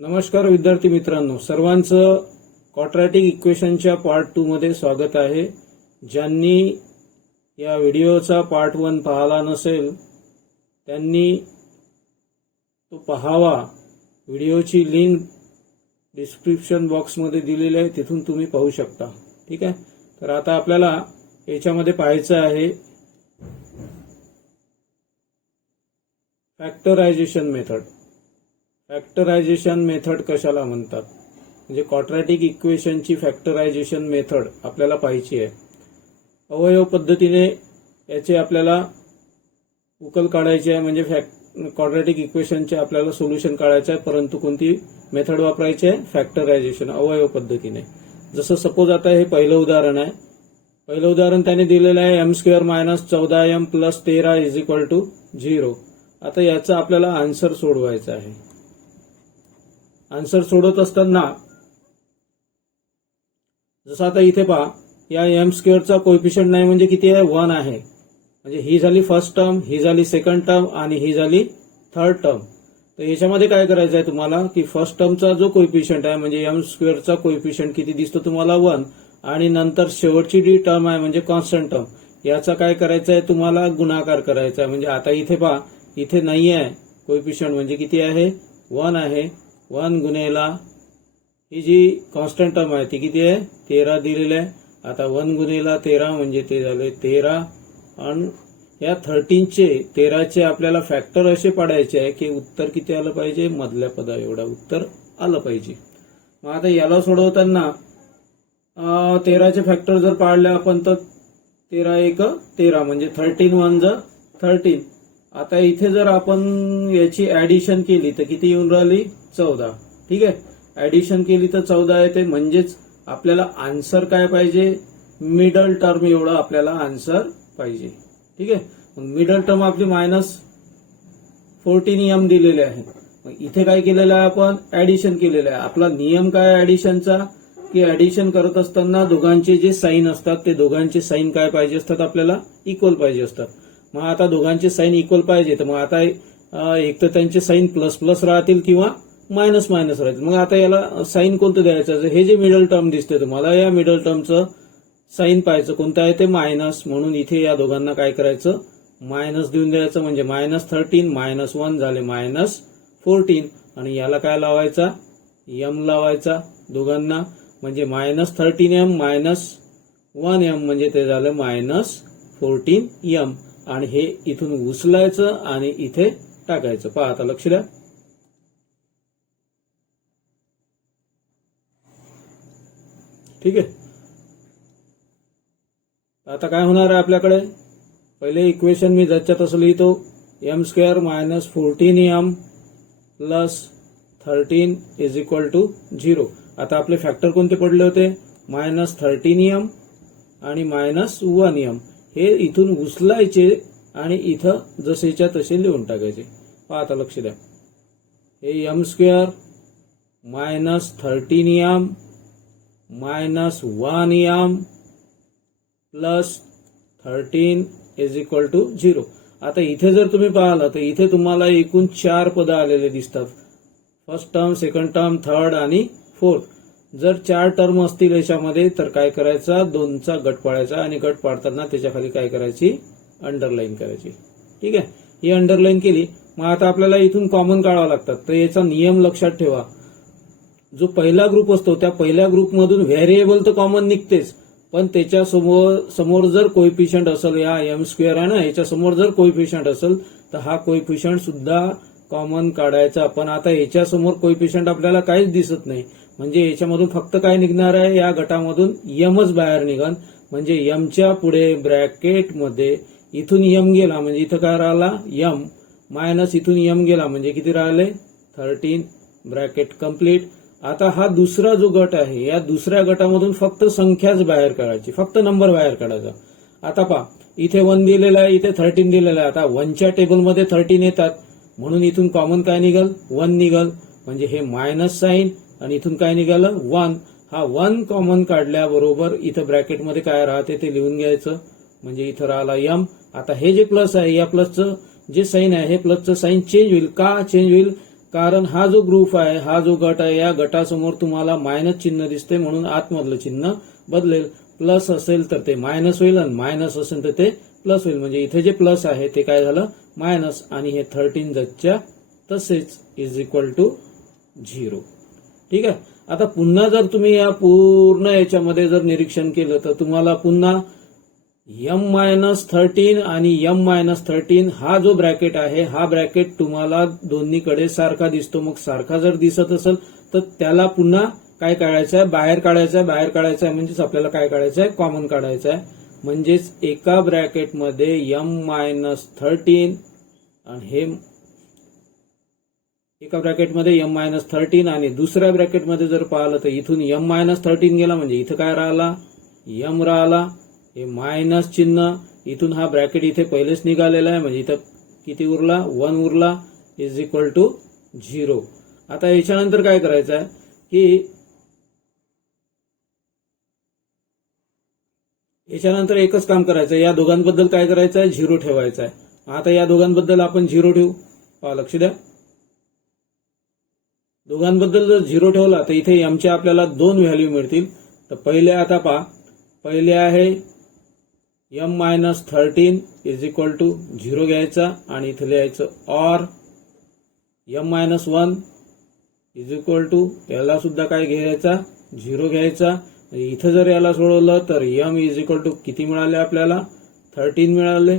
नमस्कार विद्यार्थी मित्रांनो, सर्वांचं क्वाड्रॅटिक इक्वेशनच्या पार्ट 2 मध्ये स्वागत आहे. ज्यांनी या व्हिडिओचा पार्ट 1 पाहिला नसेल त्यांनी तो पाहावा. व्हिडिओची लिंक डिस्क्रिप्शन बॉक्समध्ये दिलेली आहे, तिथून तुम्ही पाहू शकता. ठीक आहे. तर आता आपल्याला याच्यामध्ये पाहायचं आहे फॅक्टरायझेशन मेथड. फॅक्टरायझेशन मेथड कशाला म्हणतात, म्हणजे क्वाड्रॅटिक इक्वेशनची फॅक्टरायझेशन मेथड आपल्याला पाहायची आहे. अवयव पद्धतीने याचे आपल्याला उकल काढायची आहे, म्हणजे क्वाड्रॅटिक इक्वेशनचे आपल्याला सोल्युशन काढायचं आहे. परंतु कोणती मेथड वापरायची आहे? फॅक्टरायझेशन, अवयव पद्धतीने. जसं सपोज आता हे पहिलं उदाहरण आहे. पहिलं उदाहरण त्याने दिलेलं आहे m² - 14m + 13 = 0. आता याचा आपल्याला आन्सर सोडवायचा आहे. आन्सर सोडवत असताना जसं आता इथे पहा, या m² चा कोएफिशियंट नाही म्हणजे किती आहे? 1 आहे. म्हणजे ही झाली फर्स्ट टर्म, ही झाली सेकंड टर्म आणि ही झाली थर्ड टर्म. तर याच्यामध्ये काय करायचं आहे तुम्हाला की फर्स्ट टर्मचा जो कोएफिशियंट आहे म्हणजे m² चा कोएफिशियंट किती दिसतो तुम्हाला? 1. आणि नंतर शेवटची जी टर्म आहे म्हणजे कॉन्स्टंट टर्म, याचा काय करायचं आहे तुम्हाला? गुणाकार करायचा आहे. म्हणजे आता इथे पहा, इथे नाही आहे कोएफिशियंट, म्हणजे किती आहे? 1 आहे. 1 गुणेला ही जी कॉन्स्टंट टर्म आहे ती किती आहे? 13 दिलेली आहे. आता 1 गुणेला 13 म्हणजे ते झाले 13. आणि या 13चे आपल्याला फॅक्टर असे पाडायचे आहे की उत्तर किती आलं पाहिजे? मधल्या पदा एवढा उत्तर आलं पाहिजे. मग आता याला सोडवताना 13चे फॅक्टर जर पाडले आपण तर 13 × 1 = 13, म्हणजे 13 × 1 = 13. आता इथे जर आपण याची ऍडिशन केली तर किती येऊन राहिली? 14. ठीक आहे. ऍडिशन केली तर 14 येते. म्हणजेच आपल्याला आन्सर काय पाहिजे? मिडल टर्म एवढा आपल्याला आन्सर पाहिजे. ठीक आहे. मग मिडल टर्म आपली -14m दिलेले आहे. मग इथे काय केलेलं आहे आपण? ऍडिशन केलेलं आहे. आपला नियम काय ऍडिशनचा? की ऍडिशन करत असताना दोघांचे जे साईन असतात ते दोघांचे साईन काय पाहिजे असतात? आपल्याला इक्वल पाहिजे असतात. मग आता दोघांचे साईन इक्वल पाहिजे तर मग आता एक तर त्यांचे साईन प्लस प्लस राहतील किंवा मायनस मायनस राहतील. मग आता याला साईन कोणतं द्यायचं? हे जे मिडल टर्म दिसते तुम्हाला, या मिडल टर्मचं साईन पाहायचं कोणतं आहे? ते मायनस. म्हणून इथे या दोघांना काय करायचं? मायनस देऊन द्यायचं. म्हणजे -13 - 1 झाले -14. आणि याला काय लावायचा? m लावायचा दोघांना. म्हणजे -13m - 1m म्हणजे ते झालं -14m. आणि हे इथून उचलायचं आणि इथे टाकायचं. पहा आता लक्ष द्या. ठीक आहे. आता काय होणार आहे आपल्याकडे? पहिले इक्वेशन मी ज्याच्या तसं लिहितो, m² - 14m + 13 = 0. आता आपले फॅक्टर कोणते पडले होते? -13m आणि -1m. हे इथून उचलायचे आणि इथं जसेच्या तसे लिहून टाकायचे. पहा आता लक्ष द्या. हे m² - 13m - 1m + 13 = 0. आता इथे जर तुम्ही पाहिलं तर इथे तुम्हाला एकूण 4 पदं आलेले दिसतात. First term, second term, third आणि फोर्थ. जर 4 टर्म असतील याच्यामध्ये तर काय करायचा? 2चा गट पाडायचा आणि गट पाडताना त्याच्या खाली काय करायची? अंडरलाईन करायची. ठीक आहे. ही अंडरलाईन केली. मग आता आपल्याला इथून कॉमन काढावं लागतात. तर याचा नियम लक्षात ठेवा. जो पहिला ग्रुप असतो त्या पहिल्या ग्रुपमधून व्हेरिएबल तर कॉमन निघतेच, पण त्याच्या समोर जर कोएफिशियंट असेल, या m² आहे ना, याच्या समोर जर कोएफिशियंट असेल तर हा कोएफिशियंट सुद्धा कॉमन काढायचा. पण आता याच्या समोर कोएफिशियंट आपल्याला काहीच दिसत नाही. म्हणजे याच्यामधून फक्त काय निघणार आहे? या गटामधून mच बाहेर निघन. म्हणजे mच्या पुढे ब्रॅकेटमध्ये इथून m गेला म्हणजे इथं काय राहिला? m मायनस इथून m गेला म्हणजे किती राहिले? 13. Bracket complete. आता हा दुसरा जो गट आहे, या दुसऱ्या गटामधून फक्त संख्याच बाहेर काढायची, फक्त नंबर बाहेर काढायचा. आता पहा, इथे 1 दिलेला आहे, इथे 13 दिलेला आहे. आता 1च्या टेबलमध्ये 13 येतात, म्हणून इथून कॉमन काय निघल? 1 निघल. म्हणजे हे मायनस साईन आणि इथून काय निघालं? 1. हा 1 कॉमन काढल्याबरोबर इथं ब्रॅकेटमध्ये काय राहते ते लिहून घ्यायचं. म्हणजे इथं राहिला m. आता हे जे प्लस आहे, या प्लसचं जे साईन आहे हे प्लसचं साईन चेंज होईल. का चेंज होईल? कारण हा जो ग्रुप आहे, हा जो गट आहे, या गटासमोर तुम्हाला मायनस चिन्ह दिसते म्हणून आतमधलं चिन्ह बदलेल. प्लस असेल तर ते मायनस होईल आणि मायनस असेल तर ते प्लस होईल. म्हणजे इथे जे प्लस आहे ते काय झालं मायनस आणि हे 13 जच्या तसेच इज इक्वल टू 0. ठीक आहे. आता पुन्हा जर तुम्ही या पूर्ण याच्यामध्ये जर निरीक्षण केलं तर तुम्हाला पुन्हा m-13 आणि m-13 हा जो ब्रॅकेट आहे, हा ब्रॅकेट तुम्हाला दोन्हीकडे सारखा दिसतो. मग सारखा जर दिसत असेल तर त्याला पुन्हा काय काढायचं आहे, बाहेर काढायचं आहे. बाहेर काढायचं आहे म्हणजेच आपल्याला काय काढायचं आहे, कॉमन काढायचं आहे. म्हणजेच एका ब्रॅकेटमध्ये m-13 आणि हे एका ब्रॅकेटमध्ये m-13 आणि दुसऱ्या ब्रॅकेटमध्ये जर पाहिलं तर इथून m-13 गेला म्हणजे इथं काय राहिला, m राहिला. हे मायनस चिन्ह इथून हा ब्रॅकेट इथे पहिलेच निघालेला आहे म्हणजे इथं किती उरला, 1 उरला इज इक्वल टू 0. आता याच्यानंतर काय करायचं आहे की याच्यानंतर एकच काम करायचं आहे, या दोघांबद्दल काय करायचं आहे, 0 ठेवायचं आहे. आता या दोघांबद्दल आपण 0 ठेवू. पहा, लक्ष द्या. दोघांबद्दल जर 0 ठेवला तर इथे m च्या आपल्याला 2 व्हॅल्यू मिळतील. तर पहिले आता पहा, पहिले आहे m-13 इज इक्वल टू 0 घ्यायचा आणि इथे लिहायचं or m-1 is equal to याला सुद्धा काय घ्यायचा, 0 घ्यायचा. इथं जर याला सोडवलं तर m इज इक्वल टू किती मिळाले आपल्याला, 13 मिळाले.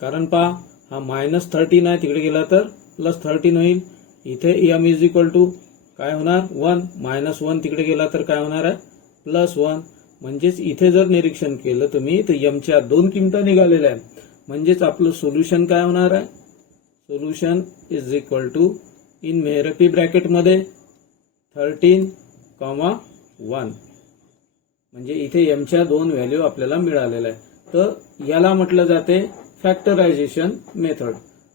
कारण पहा हा -13 आहे, तिकडे गेला तर +13 होईल. इथे m इज इक्वल टू काय होणार 1, -1 तिकडे गेला तर काय होणार आहे +1. म्हणजेच इथे जर निरीक्षण केलं तुम्ही तर m च्या 2 किमती निघालेल्या आहेत. म्हणजेच आपलं सोल्युशन काय होणार आहे, solution is equal to in मेहरपी ब्रॅकेटमध्ये 13,1. म्हणजे इथे m च्या 2 व्हॅल्यू आपल्याला मिळालेल्या आहे. तर याला म्हटलं जाते फॅक्टरायझेशन मेथड.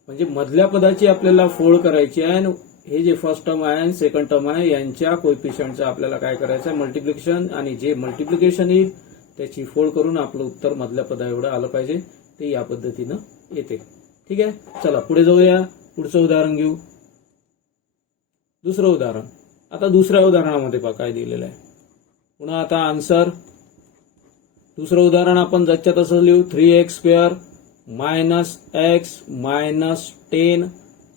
म्हणजे मधल्या पदाची आपल्याला फोड करायची आहे आणि हे जे फर्स्ट टर्म आहे आणि सेकंड टर्म आहे यांच्या कोएफिशियंटचं आपल्याला काय करायचं आहे, मल्टिप्लिकेशन. आणि जे मल्टिप्लिकेशन येईल त्याची फोड करून आपलं उत्तर मधल्या पदा एवढं आलं पाहिजे. ते या पद्धतीनं येते. ठीक आहे. चला पुढे जाऊया, पुढचं उदाहरण घेऊ. दुसरं उदाहरण. आता दुसऱ्या उदाहरणामध्ये पहा काय दिलेलं आहे. पुन्हा आता आन्सर. दुसरं उदाहरण आपण जच्या तसं लिहू. 3x² -x -10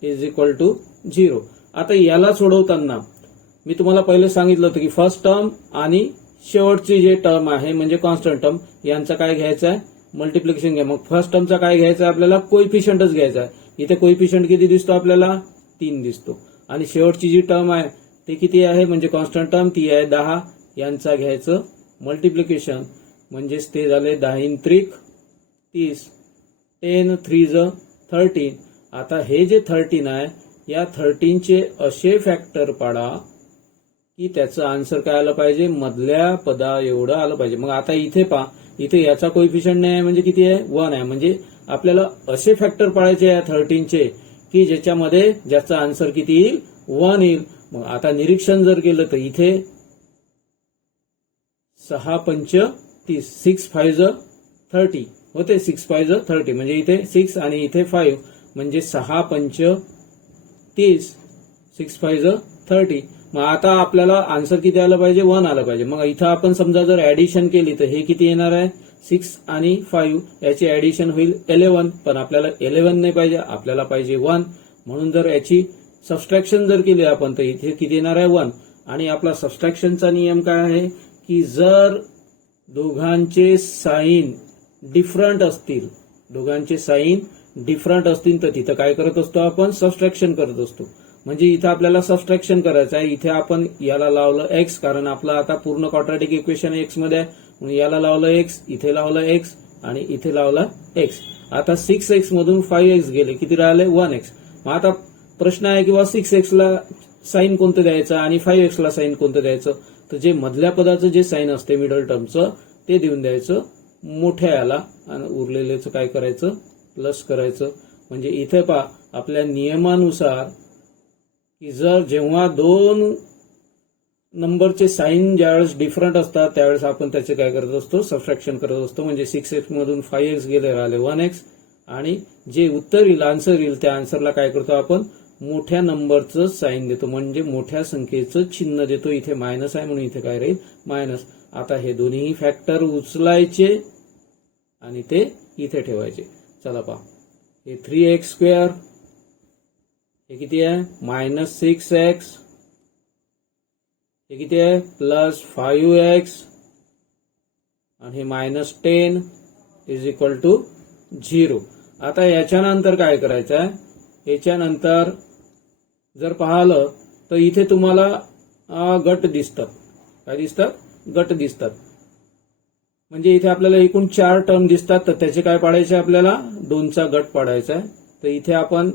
is equal to 0. आता याला सोडवताना मी तुम्हाला पहिले सांगितलं होतं की फर्स्ट टर्म आणि शेवटची जे टर्म आहे म्हणजे कॉन्स्टंट टर्म यांचा काय घ्यायचा आहे, मल्टिप्लिकेशन घ्या. मग फर्स्ट टर्मचा काय घ्यायचा आहे आपल्याला, कोएफिशियंटच घ्यायचा आहे. इथे कोएफिशियंट किती दिसतो आपल्याला, 3 दिसतो. आणि शेवटची जी टर्म आहे ते किती आहे म्हणजे कॉन्स्टंट टर्म ती आहे 10. यांचा घ्यायचं मल्टिप्लिकेशन म्हणजेच ते झाले 10 त्रिक 30, 10 3 13. आता हे जे 13 आहे या 13 चे असे फॅक्टर पाडा की त्याचं आन्सर काय आलं पाहिजे, मधल्या पदा एवढं आलं पाहिजे. मग आता इथे पहा, इथे याचा कोएफिशियंट नाही आहे म्हणजे किती आहे, 1 आहे. म्हणजे आपल्याला असे फॅक्टर पाडायचे आहे 13 चे की ज्याच्यामध्ये ज्याचा आन्सर किती येईल, 1 येईल. मग आता निरीक्षण जर केलं तर इथे 6 पंच 30, 6 5 30 होते, 6 5 30 म्हणजे इथे 6 आणि इथे 5 म्हणजे 6 पंच 30, 6 5 30. मग आता आपल्याला आन्सर किती आलं पाहिजे, 1 आलं पाहिजे. मग इथं आपण समजा जर ऍडिशन केली तर हे किती येणार आहे, 6 आणि 5 याची ऍडिशन होईल 11. पण आपल्याला 11 नाही पाहिजे, आपल्याला पाहिजे 1. म्हणून जर याची सबस्ट्रॅक्शन जर केली आपण तर इथे किती येणार आहे, 1. आणि आपला सबस्ट्रॅक्शनचा नियम काय आहे की जर दोघांचे साइन डिफरंट असतील, दोघांचे साइन डिफरंट असतील तर तिथं काय करत असतो आपण, सबस्ट्रॅक्शन करत असतो. म्हणजे इथं आपल्याला सबस्ट्रॅक्शन करायचं आहे. इथे आपण याला लावलं x, कारण आपलं आता पूर्ण क्वाड्रॅटिक इक्वेशन x मध्ये आहे. म्हणून याला लावलं x, इथे लावलं x आणि इथे लावला x. आता 6x मधून 5x गेले, किती राहिले 1x. मग आता प्रश्न आहे किंवा 6x ला साइन कोणतं द्यायचं आणि 5x ला साइन कोणतं द्यायचं. तर जे मधल्या पदाचं जे साइन असते मिडल टर्मचं ते देऊन द्यायचं मोठ्या याला आणि उरलेल्याचं काय करायचं, प्लस करायचं. म्हणजे इथे पहा आपल्या नियमानुसार की जर जेव्हा 2 नंबरचे साइन ज्यावेळेस डिफरंट असतात त्यावेळेस आपण त्याचे काय करत असतो, सबट्रॅक्शन करत असतो. म्हणजे 6x मधून 5x गेले राहिले 1x आणि जे उत्तर येईल, आन्सर येईल त्या आन्सरला काय करतो आपण मोठ्या नंबरचं साईन देतो, म्हणजे मोठ्या संख्येचं चिन्ह देतो. इथे मायनस आहे म्हणून इथे काय राहील, मायनस. आता हे दोन्ही फॅक्टर उचलायचे आणि ते इथे ठेवायचे. चला पहा, हे 3x², हे किती आहे, -6x, हे किती आहे, +5x, आणि हे -10 = 0. आता याच्यानंतर काय करायचं आहे, याच्यानंतर जर पाहिलं तर इथे तुम्हाला गट दिसतात. काय दिसतात, गट दिसतात. म्हणजे इथे आपल्याला एकूण 4 टर्म दिसतात, तर त्याचे काय पाडायचे, आपल्याला 2चा गट पाडायचा आहे. तर इथे आपण,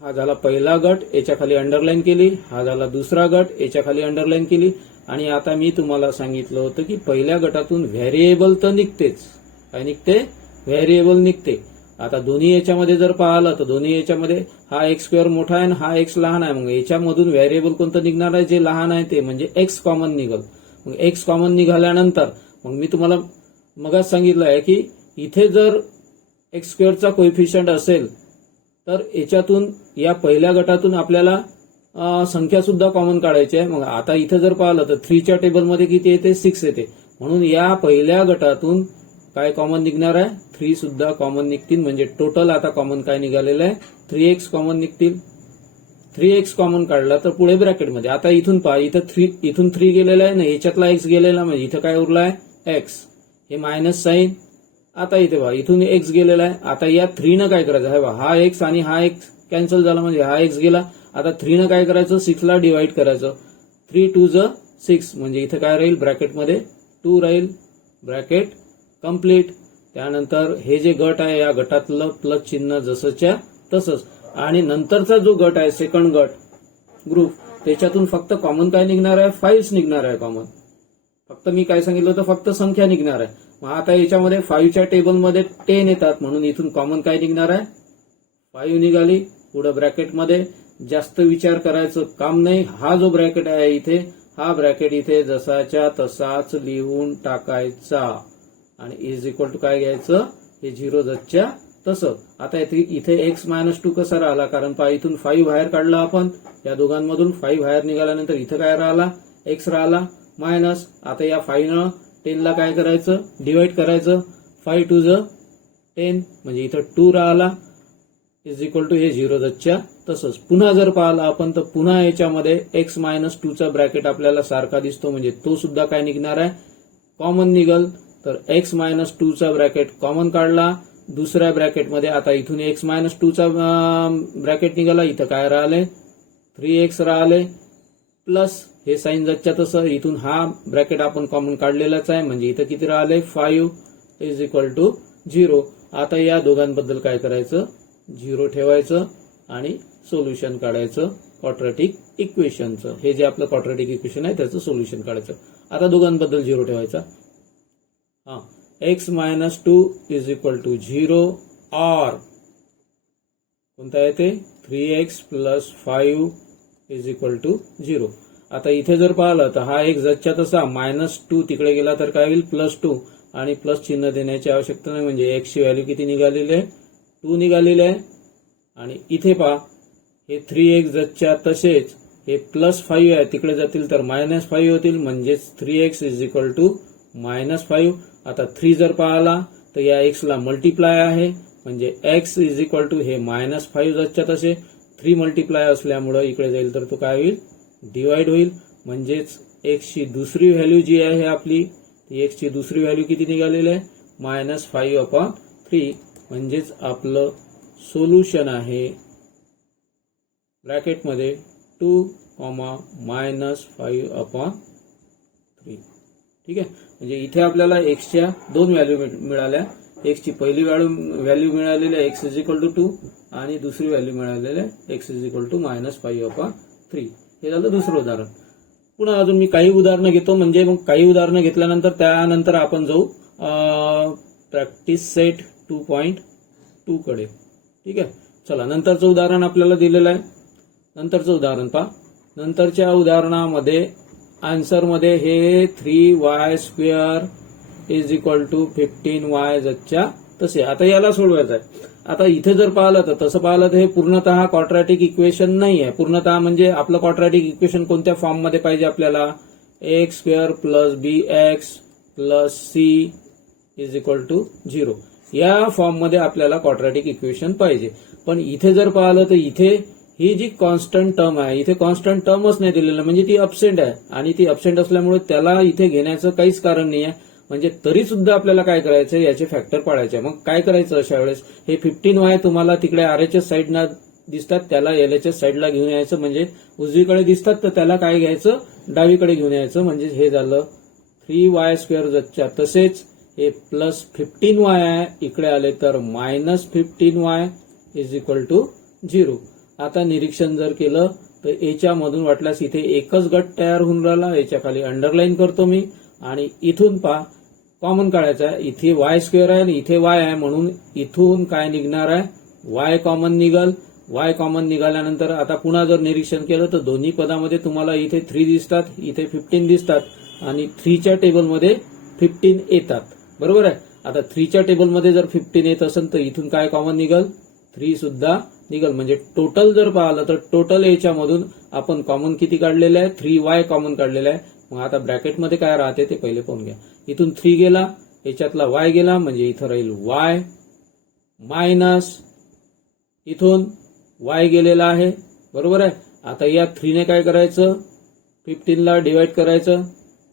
हा झाला पहिला गट, याच्या खाली अंडरलाईन केली, हा झाला दुसरा गट, याच्या खाली अंडरलाईन केली. आणि आता मी तुम्हाला सांगितलं होतं की पहिल्या गटातून व्हेरिएबल तर निघतेच. काय निघते, व्हेरिएबल निघते. आता दोन्ही याच्यामध्ये जर पाहिलं तर दोन्ही याच्यामध्ये हा x² मोठा आहे आणि हा x लहान आहे. मग याच्यामधून व्हेरिएबल कोणतं निघणार आहे, जे लहान आहे ते, म्हणजे x कॉमन निघल. मग x कॉमन निघाल्यानंतर मग मी तुम्हाला मगाच सांगितलं आहे की इथे जर x² चा कोएफिशियंट असेल तर याच्यातून, या पहिल्या गटातून आपल्याला संख्या सुद्धा कॉमन काढायची आहे. मग आता इथे जर पाहिलं तर 3च्या टेबलमध्ये किती येते, 6 येते. म्हणून या पहिल्या गटातून काय कॉमन निघणार आहे, 3 सुद्धा कॉमन निघतील. म्हणजे टोटल आता कॉमन काय निघालेलं आहे, 3x कॉमन निघतील. 3x कॉमन काढला तर पुढे ब्रॅकेटमध्ये, आता इथून पहा, इथून 3 गेलेला आहे ना, याच्यातला x गेलेला, म्हणजे इथं काय उरला आहे, x. हे मायनस साईन. आता इथे पहा, इथून x गेलेला आहे. आता या 3 काय करायचं आहे, हा x आणि हा x कॅन्सल झाला, म्हणजे हा x गेला. आता 3 काय करायचं, 6 ला डिवाइड करायचं. 3 2 6, म्हणजे इथे काय राहील, ब्रॅकेटमध्ये 2 राहील, ब्रॅकेट कंप्लीट. त्यानंतर हे जे गट आहे, या गटातलं प्लस चिन्ह जसंच्या तसंच. आणि नंतरचा जो गट आहे, सेकंड गट ग्रुप, त्याच्यातून फक्त कॉमन काय निघणार आहे, 5 निघणार आहे कॉमन. फक्त मी काय सांगितलं होतं, फक्त संख्या निघणार आहे. मग आता याच्यामध्ये 5च्या टेबलमध्ये 10 येतात, म्हणून इथून कॉमन काय निघणार आहे, 5 निघाली. पुढे ब्रॅकेटमध्ये जास्त विचार करायचं काम नाही. हा जो ब्रॅकेट आहे इथे, हा ब्रॅकेट इथे जसाच्या तसाच लिहून टाकायचा आणि = काय घ्यायचं, हे 0 जसच्या तसं. आता इथे x-2 कसा राहिला, कारण इथून 5 बाहेर काढला आपण, या दोघांमधून 5 बाहेर निघाल्यानंतर इथं काय राहिला, x राहिला मायनस. आता या 5नं 10 ला काय करायचं, डिवाइड करायचं. 5 2 10, म्हणजे इथं 2 राहिला, = हे 0 जसच्या तसंच. पुन्हा जर पाहिलं आपण तर पुन्हा याच्यामध्ये x-2 चा ब्रॅकेट आपल्याला सारखा दिसतो, म्हणजे तो सुद्धा काय निघणार आहे, कॉमन निघल. तर x-2 चा ब्रॅकेट कॉमन काढला दुसऱ्या ब्रॅकेटमध्ये. आता इथून x-2 चा ब्रॅकेट निघाला, इथं काय राहिले, 3x राहिले, प्लस हे साईन जसच्या तसं. इथून हा ब्रॅकेट आपण कॉमन काढलेलाच आहे, म्हणजे इथं किती राहिले, 5 = 0. आता या दोघांबद्दल काय करायचं, 0 ठेवायचं आणि सोल्युशन काढायचं क्वाड्रॅटिक इक्वेशनचं. हे जे आपलं क्वाड्रॅटिक इक्वेशन आहे त्याचं सोल्युशन काढायचं. आता दोघांबद्दल 0 ठेवायचा. x-2 = 0 or कोणता आहे ते, 3x + 5 = 0. आता इथे जर पाहिलं तर हा एक जसच्या तसा, -2 तिकडे गेला तर काय होईल, +2, आणि प्लस चिन्ह देण्याची आवश्यकता नाही, म्हणजे x ची व्हॅल्यू किती निघालेली आहे, 2 निघालेली आहे. आणि इथे पहा, हे 3x जसच्या तसेच, हे +5 आहे, तिकडे जातील तर -5 होतील, म्हणजेच 3x = -5. आता 3 जर पाहिला तर या x ला मल्टिप्लाय आहे, म्हणजे x = हे -5 जसच्या तसे. 3 मल्टिप्लाय असल्यामुळे इकडे जाईल तर तो काय होईल, डिवाइड होईल. म्हणजेच x ची दुसरी व्हॅल्यू जी आहे आपली, ती x ची दुसरी व्हॅल्यू किती निघालेली आहे, -5/3. म्हणजेच आपलं सोल्युशन आहे ब्रॅकेटमध्ये 2, -5/3. ठीक आहे. म्हणजे इथे आपल्याला x च्या 2 व्हॅल्यू मिळाल्या. x ची पहिली व्हॅल्यू मिळालेली आहे x = 2, आणि दुसरी व्हॅल्यू मिळालेली आहे x = -5/3. हे झालं दुसरं उदाहरण. पुन्हा अजून मी काही उदाहरणं घेतो, म्हणजे मग काही उदाहरणं घेतल्यानंतर त्यानंतर आपण जाऊ प्रॅक्टिस सेट 2.2 कडे. ठीक आहे. चला, नंतरचं उदाहरण आपल्याला दिलेलं आहे. नंतरचं उदाहरण पहा. नंतरच्या उदाहरणामध्ये आन्सरमध्ये हे 3y² = 15y जसच्या तसे. आता याला सोडवायचं आहे. आता इथे जर पाहिलं तर तसं पाहिलं तर हे पूर्णतः क्वाड्रॅटिक इक्वेशन नाही आहे. पूर्णतः म्हणजे आपलं क्वाड्रॅटिक इक्वेशन कोणत्या फॉर्ममध्ये पाहिजे आपल्याला, x square plus b x plus c is equal to 0 या फॉर्ममध्ये आपल्याला क्वाड्रॅटिक इक्वेशन पाहिजे. पण इथे जर पाहिलं तर इथे ही जी कॉन्स्टंट टर्म आहे, इथे कॉन्स्टंट टर्मच नाही दिलेलं, म्हणजे ती अबसेंट आहे. आणि ती अबसेंट असल्यामुळे त्याला इथे घेण्याचं काहीच कारण नाही आहे. म्हणजे तरी सुद्धा आपल्याला काय करायचं, याचे फॅक्टर पाडायचे. मग काय करायचं अशा वेळेस, हे 15y तुम्हाला तिकडे आरएचएस साईडना दिसतात, त्याला एलएचएस साईडला घेऊन यायचं. म्हणजे उजवीकडे दिसतात तर त्याला काय घ्यायचं, डावीकडे घेऊन यायचं. म्हणजे हे झालं 3y स्क्वेअर जच्या तसेच हे प्लस 15y आहे, इकडे आले तर minus 15y is equal to 0. आता निरीक्षण जर केलं तर याच्यामधून वाटल्यास इथे एकच गट तयार होऊन राहिला, याच्या खाली अंडरलाईन करतो मी. आणि इथून पहा कॉमन काढायचं आहे, इथे y स्क्वेअर आहे आणि इथे y आहे, म्हणून इथून काय निघणार आहे, y कॉमन निघल. y कॉमन निघाल्यानंतर आता पुन्हा जर निरीक्षण केलं तर दोन्ही पदामध्ये तुम्हाला इथे 3 दिसतात, इथे 15 दिसतात आणि 3च्या टेबलमध्ये 15 येतात, बरोबर आहे. आता 3च्या टेबलमध्ये जर 15 येत असेल तर इथून काय कॉमन निघल, 3 सुद्धा निघल. म्हणजे टोटल जर पाहिलं तर टोटल याच्यामधून आपण कॉमन किती काढलेलं आहे, 3y कॉमन काढलेलं आहे. मग आता ब्रॅकेटमध्ये काय राहते ते पहिले पाहून घ्या. इथून 3 गेला, याच्यातला y गेला, म्हणजे इथं राहील y मायनस इथून y गेलेला आहे, बरोबर आहे. आता या 3ने काय करायचं, 15ला डिवाइड करायचं,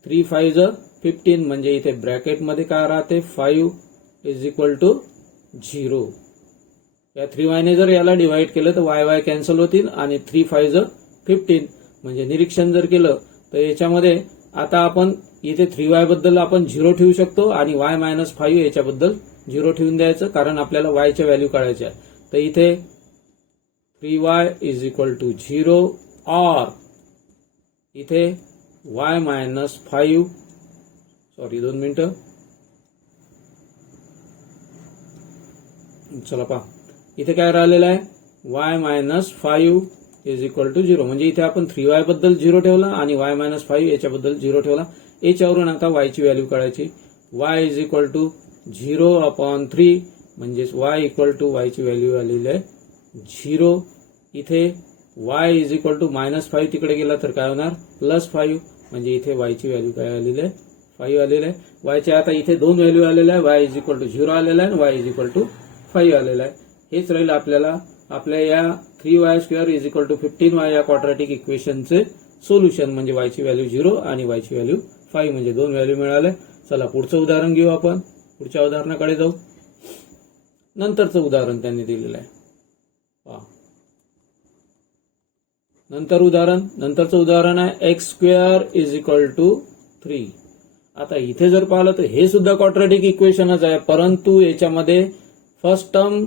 3 5 15, म्हणजे इथे ब्रॅकेटमध्ये काय राहते 5 इज इक्वल टू 0. या 3y ने जर याला डिवाइड केलं तर y कॅन्सल होतील आणि 3 5 15. म्हणजे निरीक्षण जर केलं तर याच्यामध्ये आता आपण इथे 3y बद्दल आपण 0 ठेवू शकतो आणि y मायनस 5 याच्याबद्दल 0 ठेवून द्यायचं, कारण आपल्याला y च्या व्हॅल्यू काढायचे आहे. तर इथे 3y इज इक्वल टू 0 और इथे y मायनस 5, सॉरी 2 मिनिटं, चला पहा इथे काय राहिलेलं आहे, y minus 5 is equal to 0. म्हणजे इथे आपण 3y बद्दल 0 ठेवला आणि y मायनस 5 याच्याबद्दल 0 ठेवला. याच्यावरून आता y ची व्हॅल्यू काढायची. y is equal to 0 upon 3, म्हणजेच y इक्वल टू y ची व्हॅल्यू आलेली आहे 0. इथे y is equal to minus 5 तिकडे गेला तर काय होणार, प्लस 5, म्हणजे इथे y ची व्हॅल्यू काय आलेली आहे, 5 आलेलं आहे. y च्या आता इथे 2 व्हॅल्यू आलेल्या आहे, y इज इक्वल टू 0 आलेला आहे आणि y इज इक्वल टू 5 आलेला आहे. हेच राहील आपल्याला आपल्या या 3y square is equal to 15y या क्वाड्रॅटिक इक्वेशनचे सोल्युशन. म्हणजे y ची व्हॅल्यू 0 आणि y ची व्हॅल्यू 5, म्हणजे 2 व्हॅल्यू मिळाले. चला पुढचं उदाहरण घेऊ आपण, पुढच्या उदाहरणाकडे जाऊ. नंतरचं उदाहरण त्यांनी दिलेलं आहे, पहा. नंतरचं उदाहरण आहे x square is equal to 3. आता इथे जर पाहिलं तर हे सुद्धा क्वाड्रॅटिक इक्वेशनच आहे, परंतु याच्यामध्ये फर्स्ट टर्म